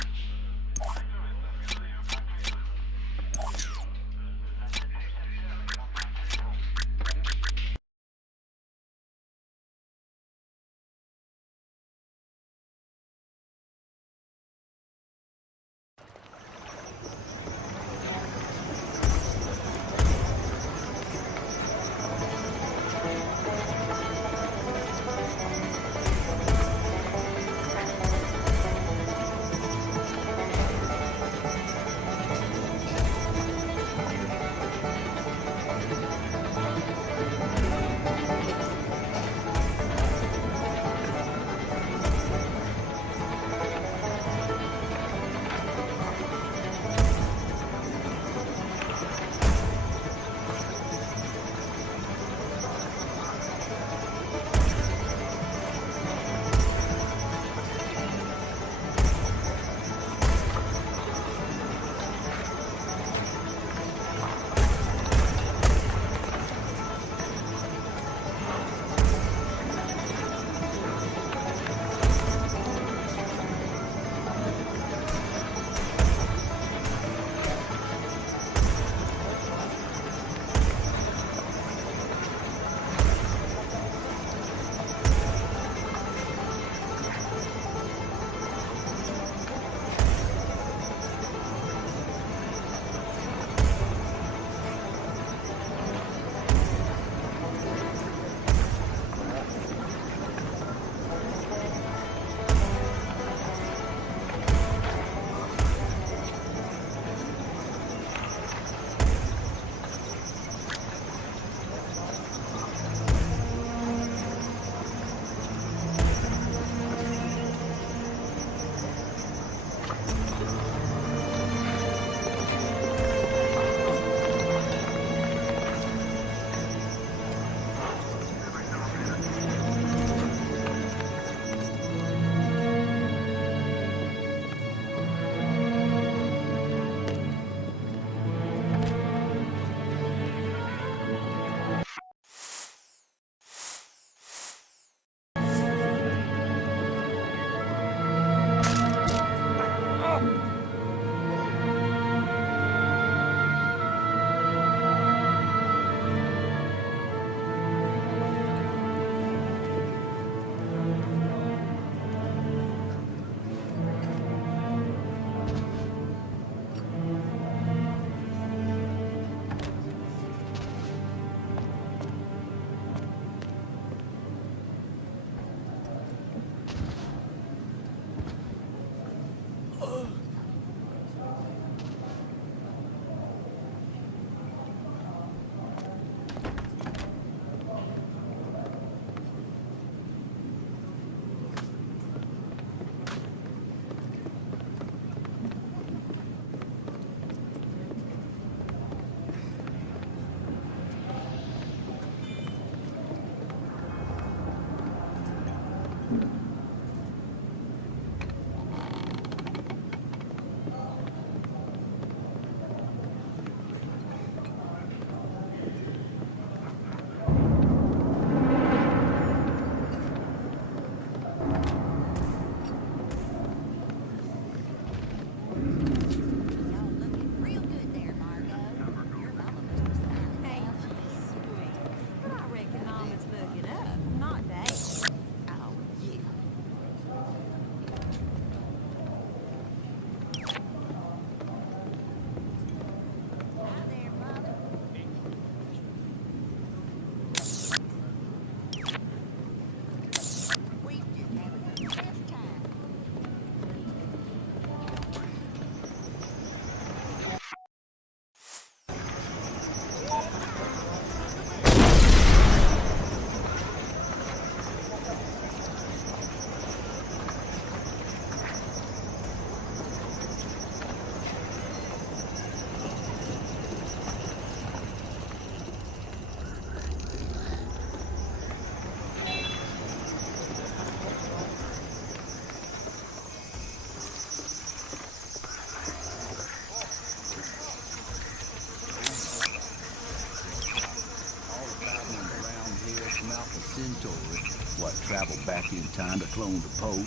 travel back in time to clone the Poe.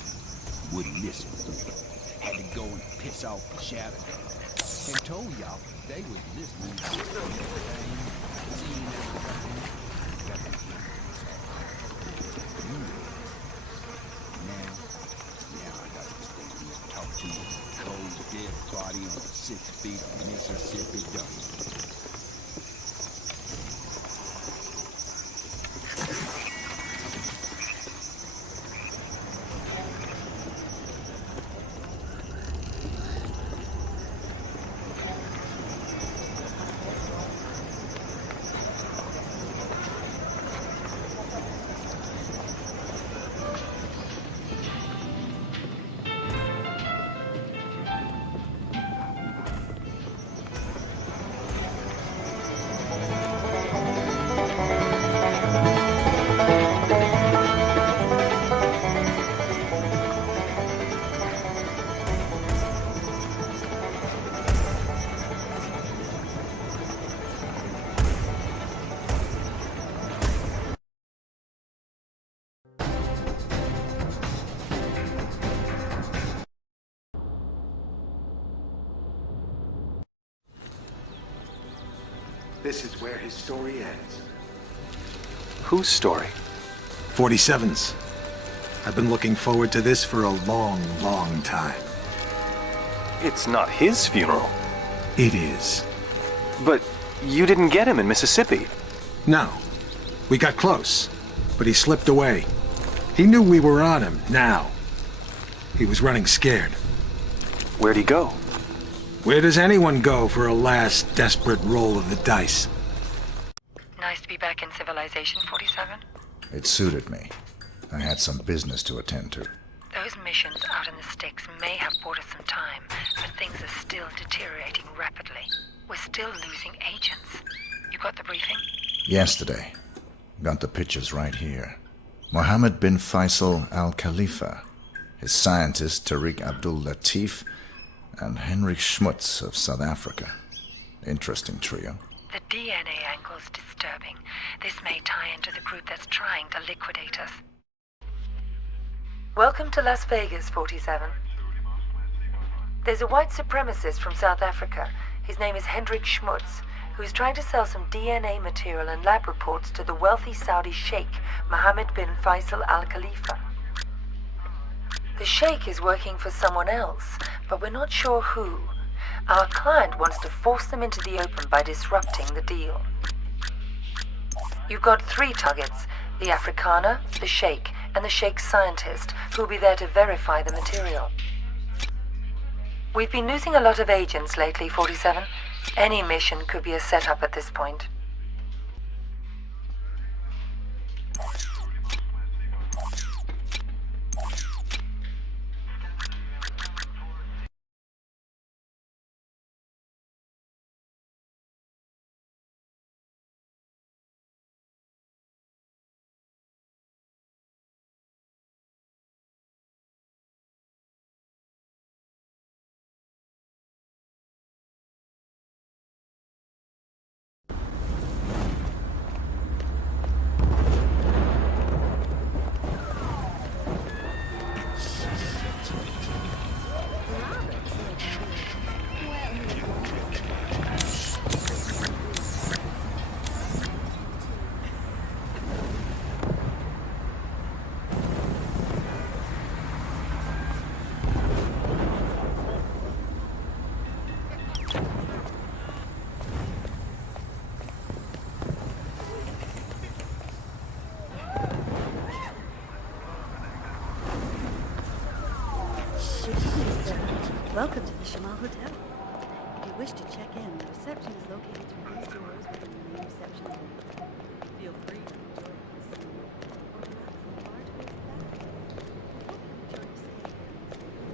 Wouldn't listen. Had to go and piss off the shadow. And told y'all they was listening to everything, seeing everything. Now I got to stay here and talk to a cold, dead body on 6 feet of Mississippi dust. This is where his story ends. Whose story? 47's. I've been looking forward to this for a long, long time. It's not his funeral. It is. But you didn't get him in Mississippi. No. We got close, but he slipped away. He knew we were on him, now. He was running scared. Where'd he go? Where does anyone go for a last desperate roll of the dice? Nice to be back in civilization, 47. It suited me. I had some business to attend to. Those missions out in the sticks may have bought us some time, but things are still deteriorating rapidly. We're still losing agents. You got the briefing? Yesterday. Got the pictures right here. Mohammed bin Faisal Al Khalifa, his scientist Tariq Abdul Latif, and Henrik Schmutz of South Africa. Interesting trio. The DNA angle's disturbing. This may tie into the group that's trying to liquidate us. Welcome to Las Vegas, 47. There's a white supremacist from South Africa. His name is Henrik Schmutz, who's trying to sell some DNA material and lab reports to the wealthy Saudi sheikh, Mohammed bin Faisal Al Khalifa. The sheikh is working for someone else, but we're not sure who. Our client wants to force them into the open by disrupting the deal. You've got 3 targets, the Afrikaner, the sheikh, and the sheikh's scientist, who'll be there to verify the material. We've been losing a lot of agents lately, 47. Any mission could be a setup at this point. Welcome to the Shamal Hotel. If you wish to check in, the reception is located through these doors within the main reception area. Feel free to enjoy this scene, or relax in the bar towards the back. We hope you enjoy your stay here in Las Vegas.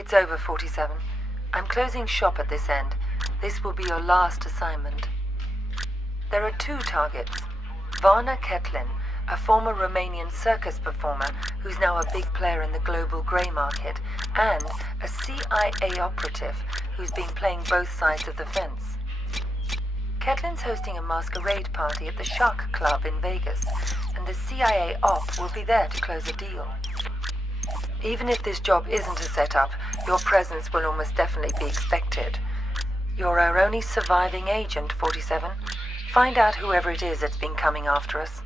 It's over, 47. I'm closing shop at this end. This will be your last assignment. There are 2 targets. Varna Ketlin, a former Romanian circus performer who's now a big player in the global grey market, and a CIA operative who's been playing both sides of the fence. Ketlin's hosting a masquerade party at the Shark Club in Vegas, and the CIA op will be there to close a deal. Even if this job isn't a setup, your presence will almost definitely be expected. You're our only surviving agent, 47. Find out whoever it is that's been coming after us.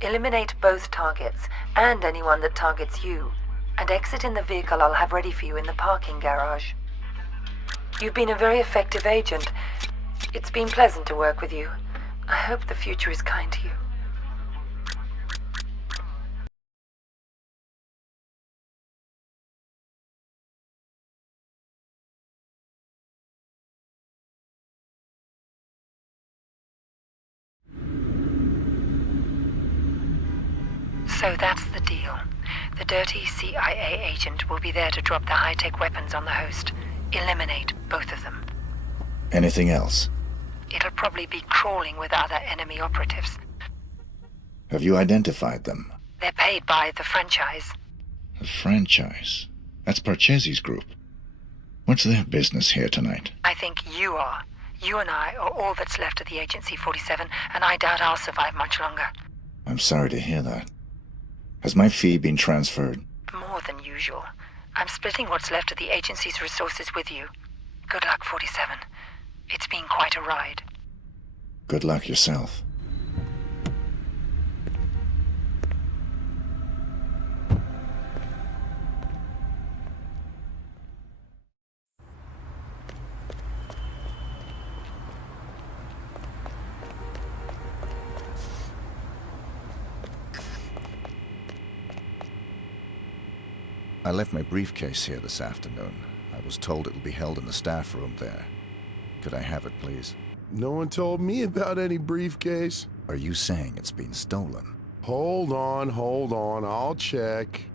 Eliminate both targets, and anyone that targets you, and exit in the vehicle I'll have ready for you in the parking garage. You've been a very effective agent. It's been pleasant to work with you. I hope the future is kind to you. So that's the deal. The dirty CIA agent will be there to drop the high-tech weapons on the host. Eliminate both of them. Anything else? It'll probably be crawling with other enemy operatives. Have you identified them? They're paid by the franchise. The franchise? That's Parcheesi's group. What's their business here tonight? I think you are. You and I are all that's left of the agency, 47, and I doubt I'll survive much longer. I'm sorry to hear that. Has my fee been transferred? More than usual. I'm splitting what's left of the agency's resources with you. Good luck, 47. It's been quite a ride. Good luck yourself. I left my briefcase here this afternoon. I was told it'll be held in the staff room there. Could I have it, please? No one told me about any briefcase. Are you saying it's been stolen? Hold on. I'll check.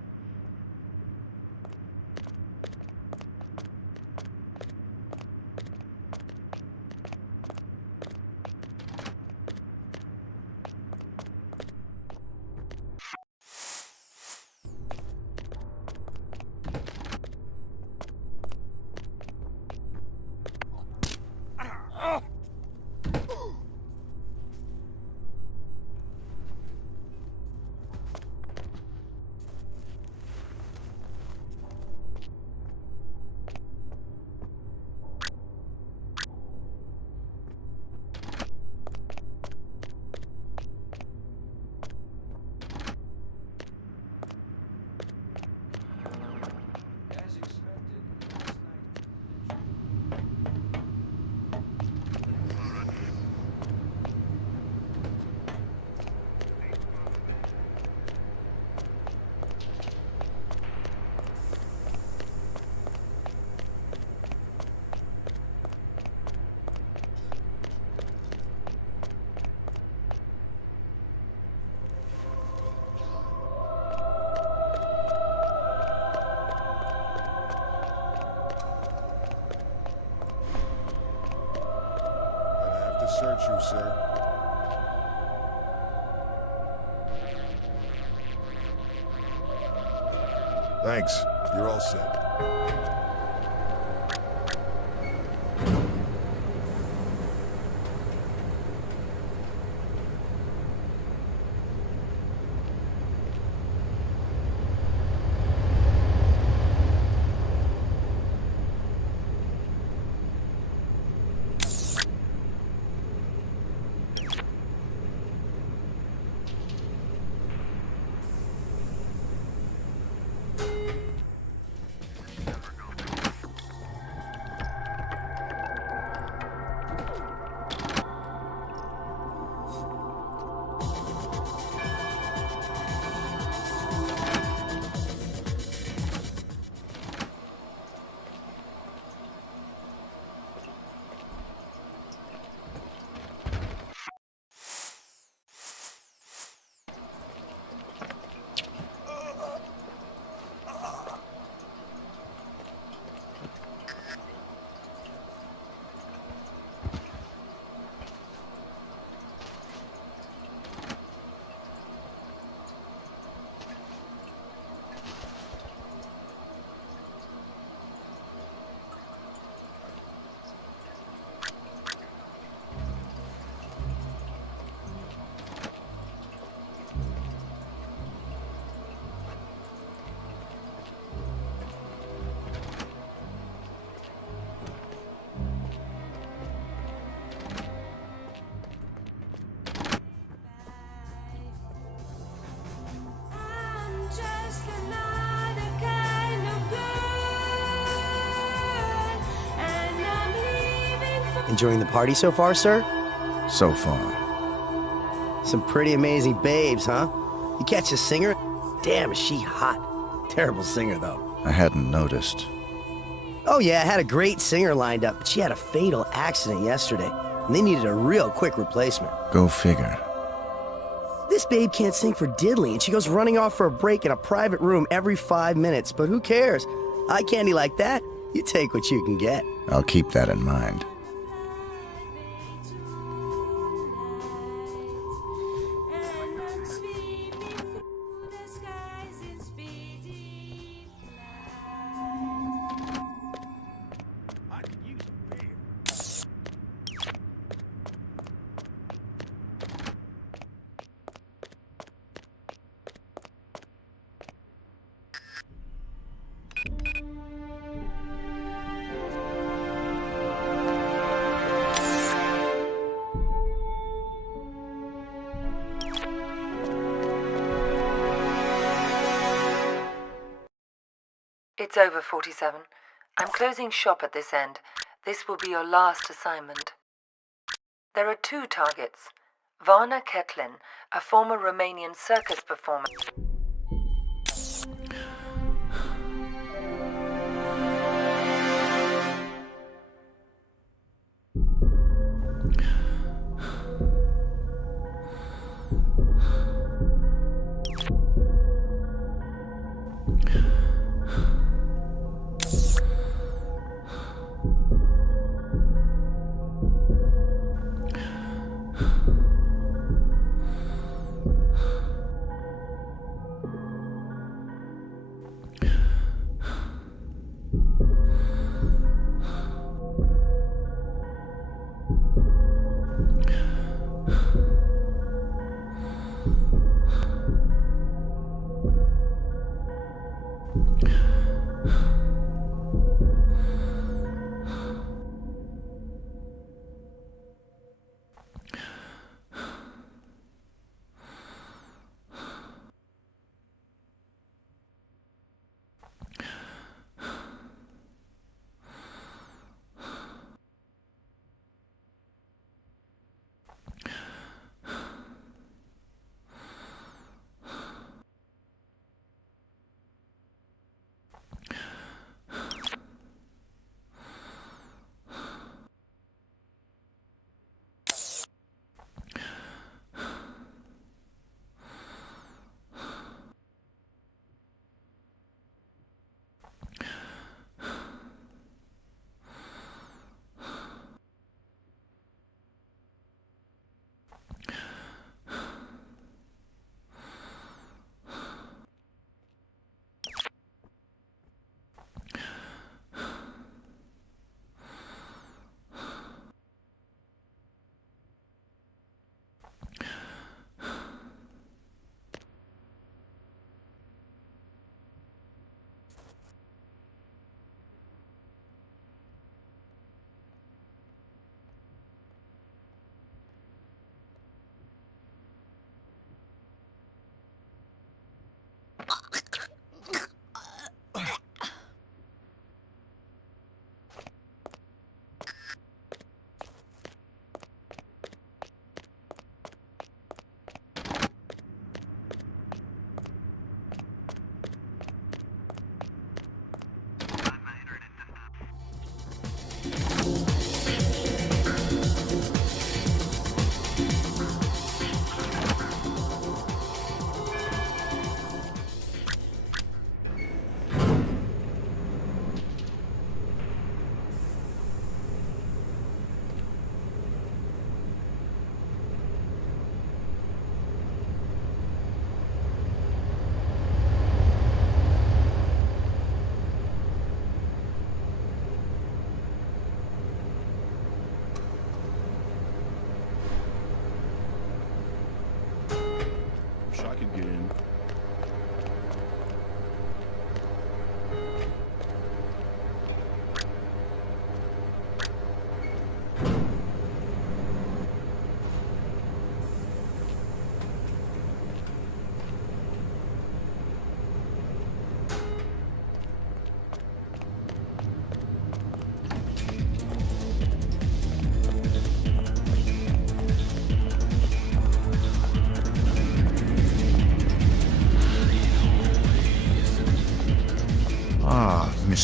Search you, sir. Thanks. You're all set. Enjoying the party so far, sir? So far. Some pretty amazing babes, huh? You catch a singer? Damn, is she hot. Terrible singer, though. I hadn't noticed. Oh yeah, I had a great singer lined up, but she had a fatal accident yesterday, and they needed a real quick replacement. Go figure. This babe can't sing for diddly, and she goes running off for a break in a private room every 5 minutes, but who cares? Eye candy like that, you take what you can get. I'll keep that in mind. It's over, 47. I'm closing shop at this end. This will be your last assignment. There are 2 targets. Varna Ketlin, a former Romanian circus performer.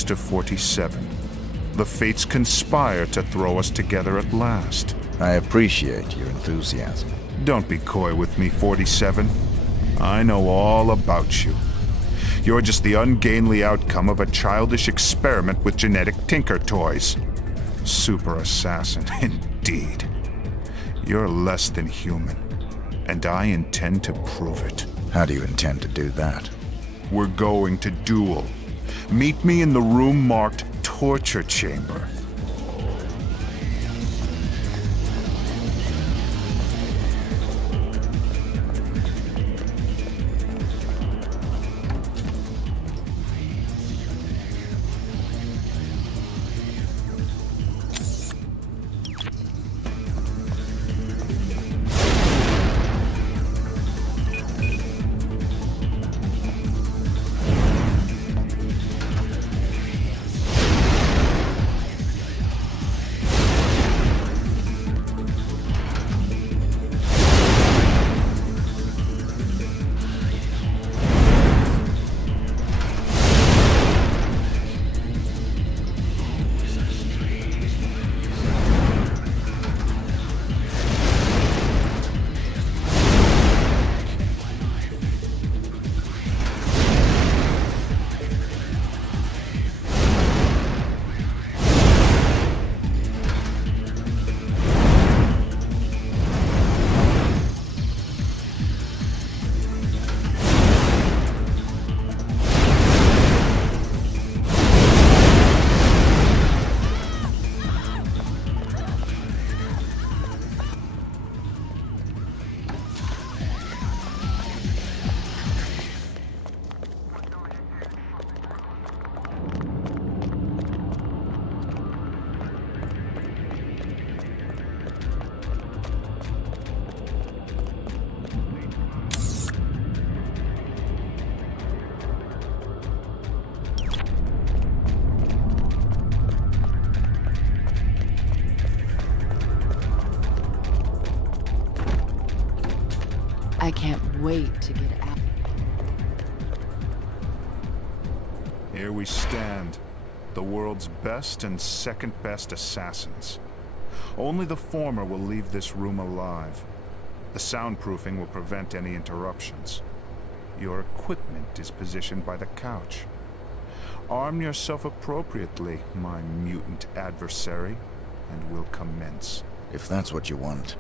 close to 47. The fates conspire to throw us together at last. I appreciate your enthusiasm. Don't be coy with me, 47. I know all about you. You're just the ungainly outcome of a childish experiment with genetic tinker toys. Super assassin, indeed. You're less than human, and I intend to prove it. How do you intend to do that? We're going to duel. Meet me in the room marked Torture Chamber. I can't wait to get out. Here we stand, the world's best and second best assassins. Only the former will leave this room alive. The soundproofing will prevent any interruptions. Your equipment is positioned by the couch. Arm yourself appropriately, my mutant adversary, and we'll commence. If that's what you want.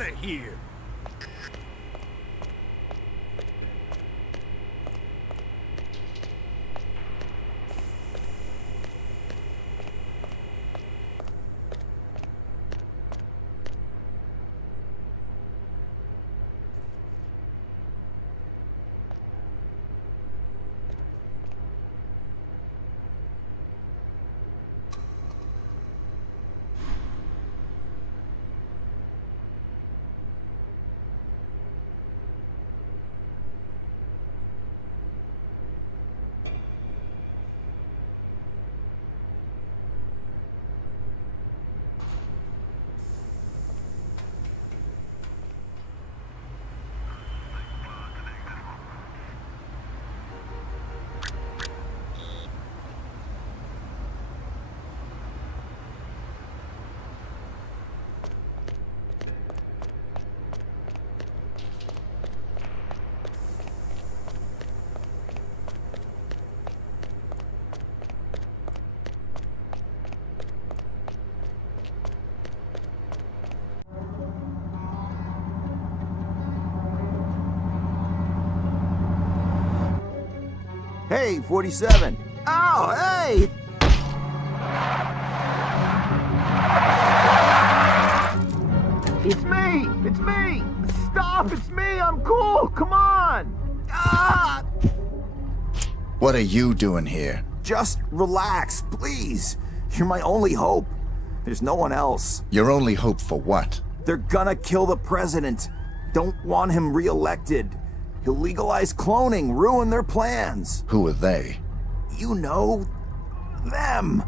out of here! Hey, 47. Oh, hey! It's me! It's me! Stop! It's me! I'm cool! Come on! Ah! What are you doing here? Just relax, please. You're my only hope. There's no one else. Your only hope for what? They're gonna kill the president. Don't want him re-elected. He'll legalize cloning, ruin their plans. Who are they? You know, them.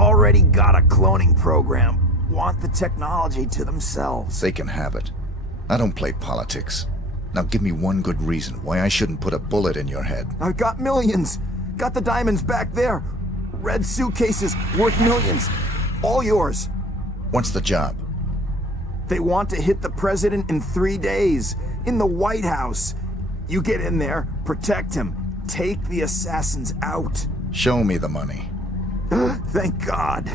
Already got a cloning program. Want the technology to themselves. They can have it. I don't play politics. Now give me one good reason why I shouldn't put a bullet in your head. I've got millions. Got the diamonds back there. Red suitcases worth millions. All yours. What's the job? They want to hit the president in 3 days. In the White House. You get in there, protect him, take the assassins out. Show me the money. Thank God.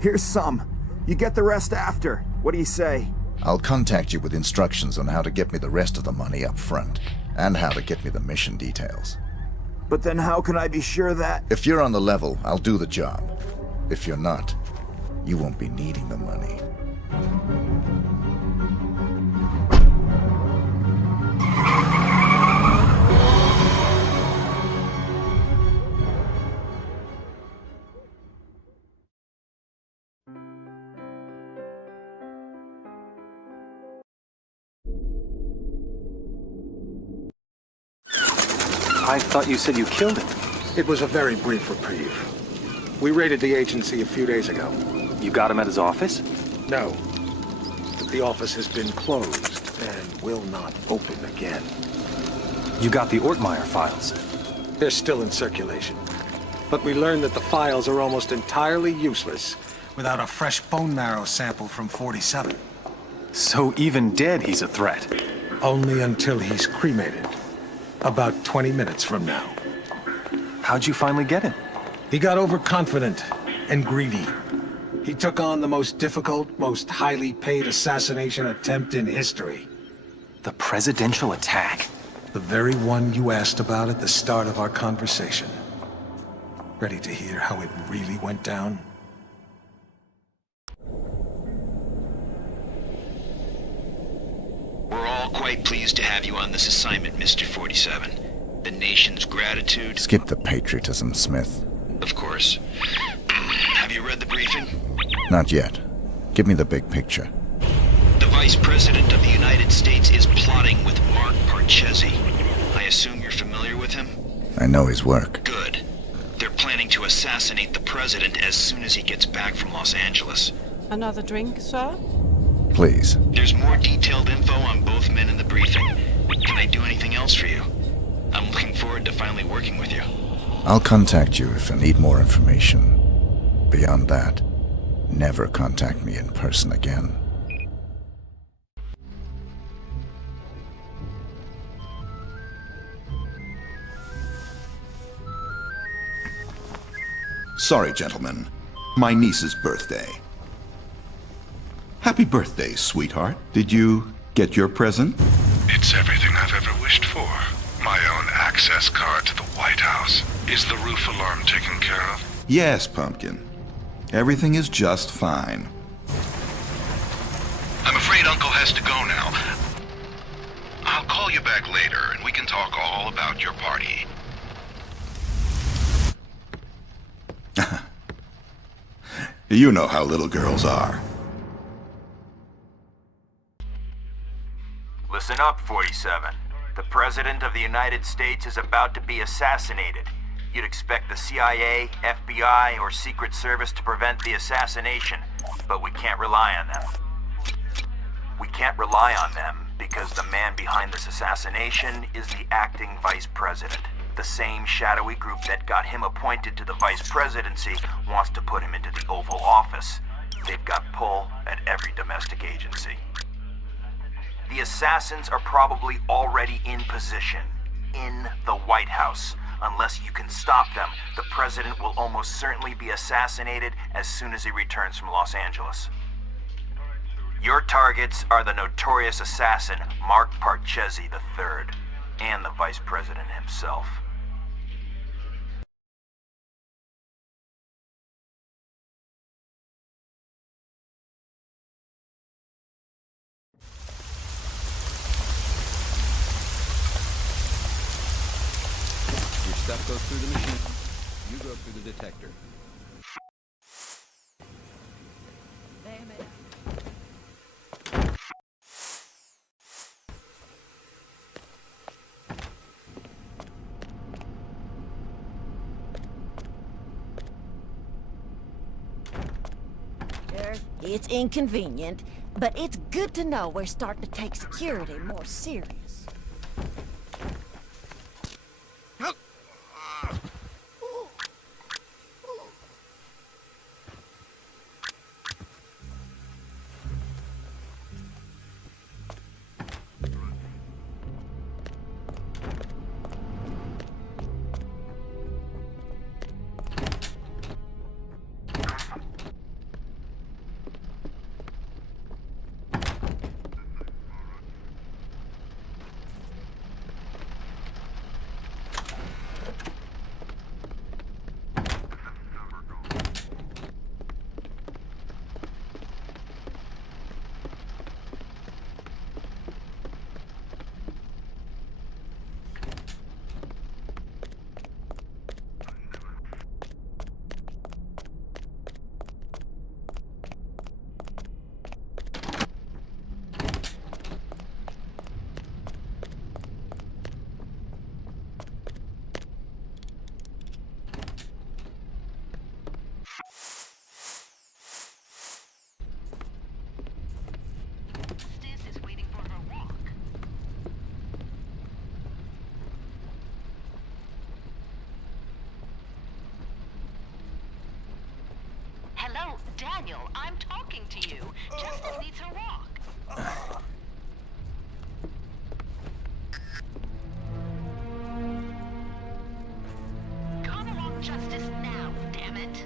Here's some. You get the rest after. What do you say? I'll contact you with instructions on how to get me the rest of the money up front, and how to get me the mission details. But then how can I be sure that... If you're on the level, I'll do the job. If you're not, you won't be needing the money. I thought you said you killed him. It was a very brief reprieve. We raided the agency a few days ago. You got him at his office? No. But the office has been closed and will not open again. You got the Ortmeyer files? They're still in circulation. But we learned that the files are almost entirely useless without a fresh bone marrow sample from 47. So even dead, he's a threat? Only until he's cremated. About 20 minutes from now. How'd you finally get him? He got overconfident and greedy. He took on the most difficult, most highly paid assassination attempt in history. The presidential attack? The very one you asked about at the start of our conversation. Ready to hear how it really went down? We're all quite pleased to have you on this assignment, Mr. 47. The nation's gratitude... Skip the patriotism, Smith. Of course. Have you read the briefing? Not yet. Give me the big picture. The Vice President of the United States is plotting with Mark Parchesi. I assume you're familiar with him? I know his work. Good. They're planning to assassinate the President as soon as he gets back from Los Angeles. Another drink, sir? Please. There's more detailed info on both men in the briefing. Can I do anything else for you? I'm looking forward to finally working with you. I'll contact you if I need more information. Beyond that, never contact me in person again. Sorry, gentlemen. My niece's birthday. Happy birthday, sweetheart. Did you get your present? It's everything I've ever wished for. My own access card to the White House. Is the roof alarm taken care of? Yes, Pumpkin. Everything is just fine. I'm afraid Uncle has to go now. I'll call you back later and we can talk all about your party. You know how little girls are. Listen up, 47. The President of the United States is about to be assassinated. You'd expect the CIA, FBI, or Secret Service to prevent the assassination, but we can't rely on them. We can't rely on them because the man behind this assassination is the acting Vice President. The same shadowy group that got him appointed to the Vice Presidency wants to put him into the Oval Office. They've got pull at every domestic agency. The assassins are probably already in position, in the White House. Unless you can stop them, the president will almost certainly be assassinated as soon as he returns from Los Angeles. Your targets are the notorious assassin, Mark Parchesi III, and the Vice President himself. Stuff goes through the machine. You go through the detector. Damn it. Sure, it's inconvenient, but it's good to know we're starting to take security more serious. Hello, Daniel. I'm talking to you. Justice needs her walk. Come along, Justice, now, damn it.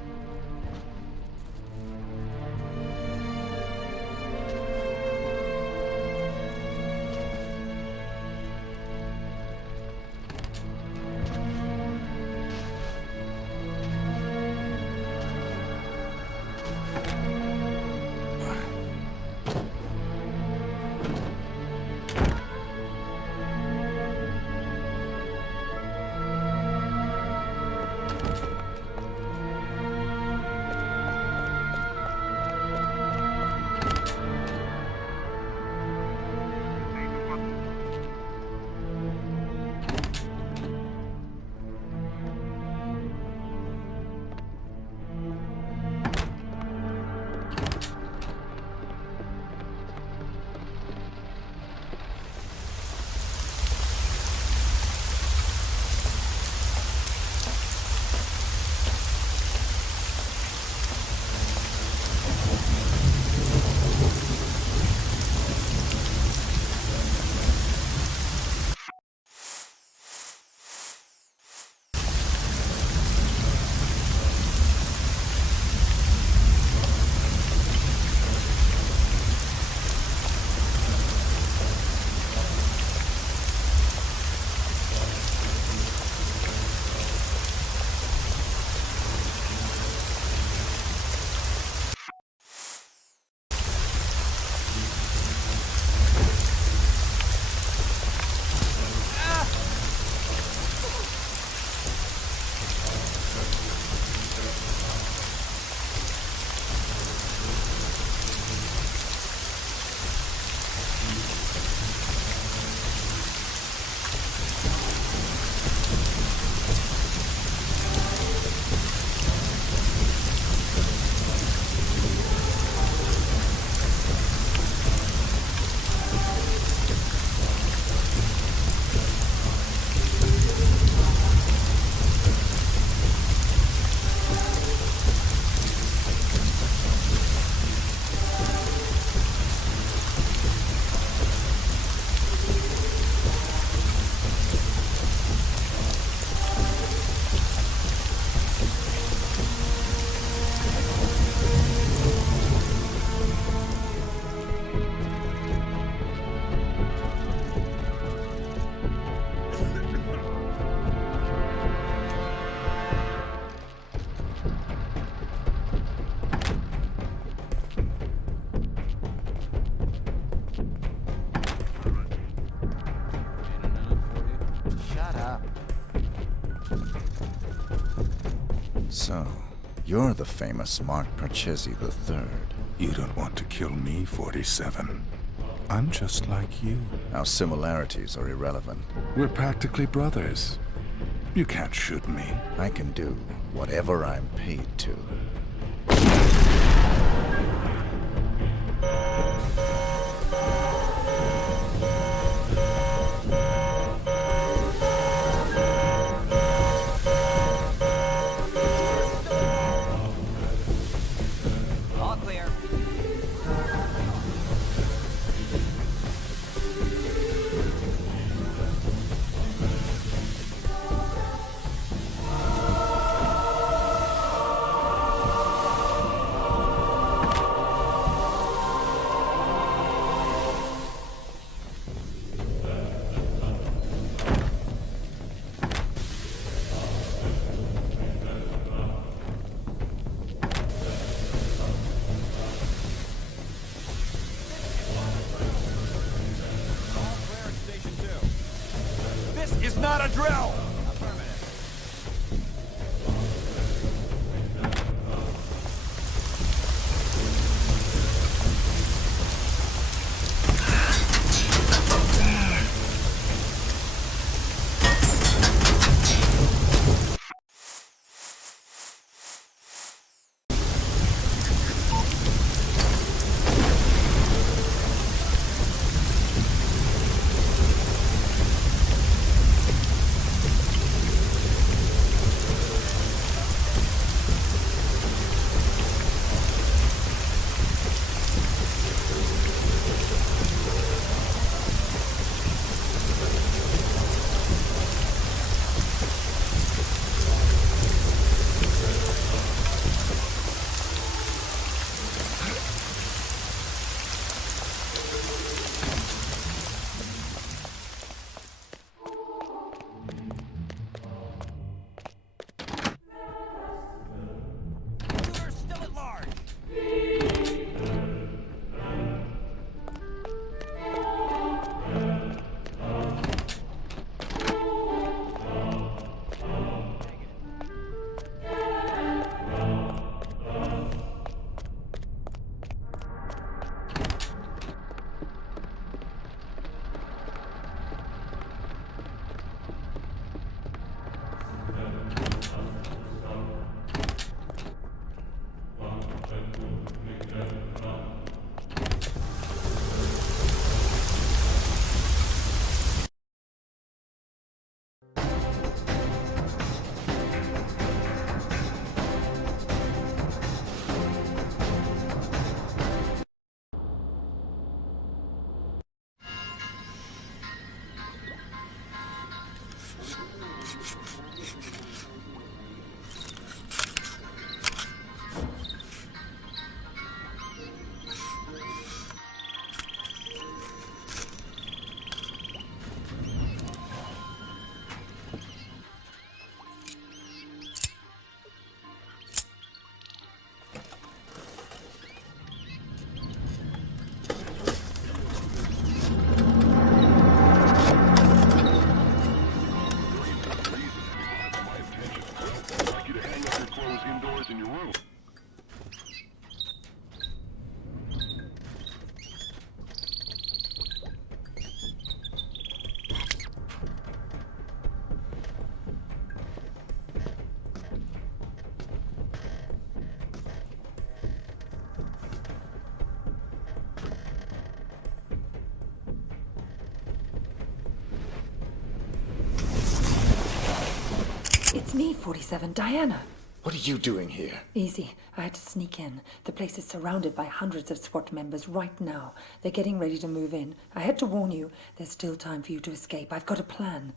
So, you're the famous Mark Parchesi III. You don't want to kill me, 47. I'm just like you. Our similarities are irrelevant. We're practically brothers. You can't shoot me. I can do whatever I'm paid to. All clear. This is not a drill! It's me, 47, Diana. What are you doing here? Easy. I had to sneak in. The place is surrounded by hundreds of SWAT members right now. They're getting ready to move in. I had to warn you. There's still time for you to escape. I've got a plan.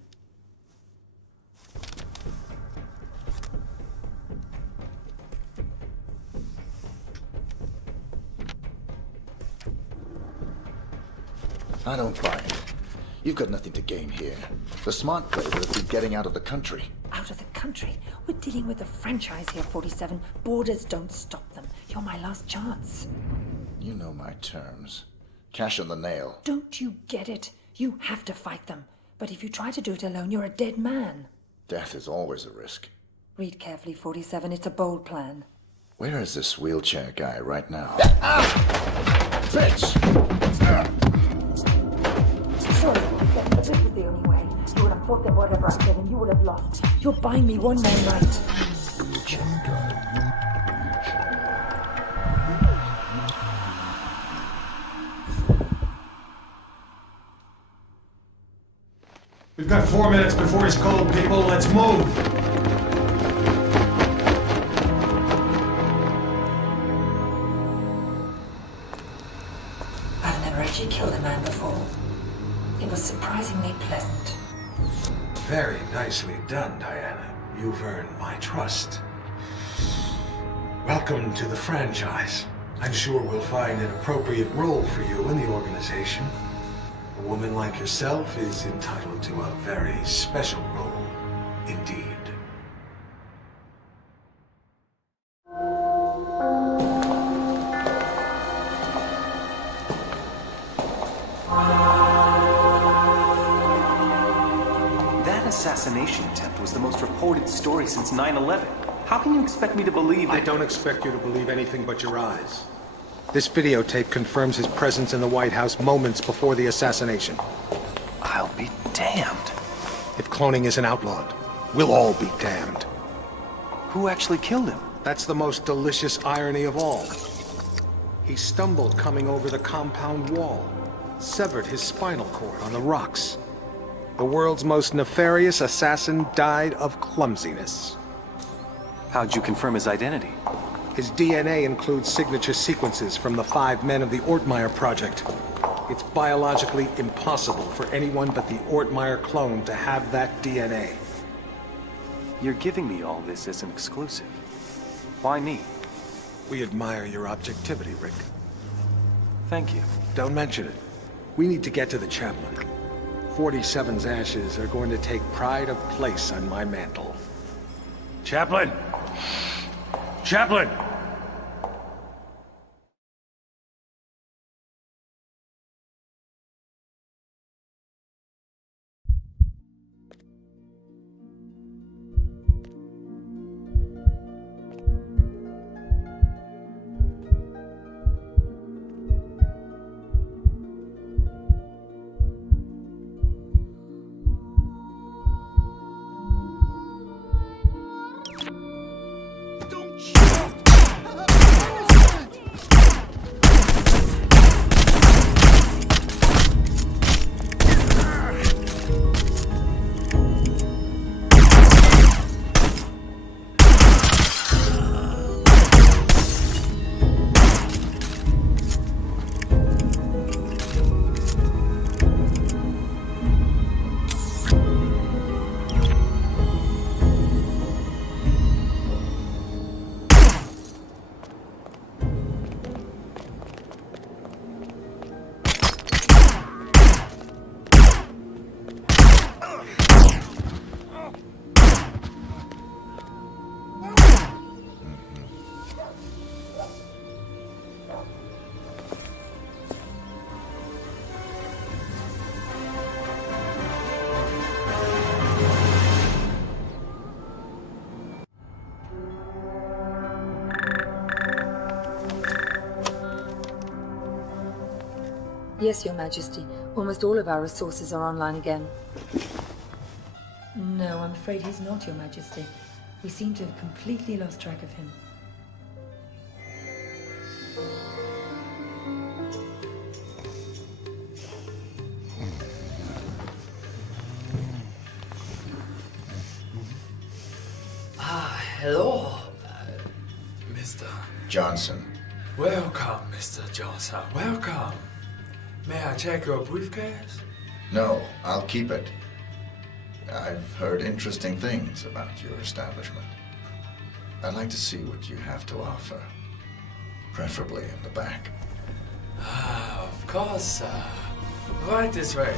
I don't buy it. You've got nothing to gain here. The smart play would have been getting out of the country. Out of the country? We're dealing with a franchise here, 47. Borders don't stop them. You're my last chance. You know my terms. Cash on the nail. Don't you get it? You have to fight them. But if you try to do it alone, you're a dead man. Death is always a risk. Read carefully, 47. It's a bold plan. Where is this wheelchair guy right now? Bitch! Sorry, but this was the only way. You would have fought them whatever I said, and you would have lost. You're buying me one more night. We've got 4 minutes before he's cold, people. Let's move. I've never actually killed a man before. It was surprisingly pleasant. Very nicely done, Diana. You've earned my trust. Welcome to the franchise. I'm sure we'll find an appropriate role for you in the organization. A woman like yourself is entitled to a very special role indeed. That assassination attempt was the most reported story since 9/11. How can you expect me to believe that? I don't expect you to believe anything but your eyes. This videotape confirms his presence in the White House moments before the assassination. I'll be damned. If cloning isn't outlawed, we'll all be damned. Who actually killed him? That's the most delicious irony of all. He stumbled coming over the compound wall, severed his spinal cord on the rocks. The world's most nefarious assassin died of clumsiness. How'd you confirm his identity? His DNA includes signature sequences from the 5 men of the Ortmeyer project. It's biologically impossible for anyone but the Ortmeyer clone to have that DNA. You're giving me all this as an exclusive. Why me? We admire your objectivity, Rick. Thank you. Don't mention it. We need to get to the chaplain. 47's ashes are going to take pride of place on my mantle. Chaplain! Chaplain! Yes, Your Majesty. Almost all of our resources are online again. No, I'm afraid he's not, Your Majesty. We seem to have completely lost track of him. Hello, Mr. Johnson. Welcome, Mr. Johnson. Welcome. May I check your briefcase? No, I'll keep it. I've heard interesting things about your establishment. I'd like to see what you have to offer. Preferably in the back. Of course, right this way.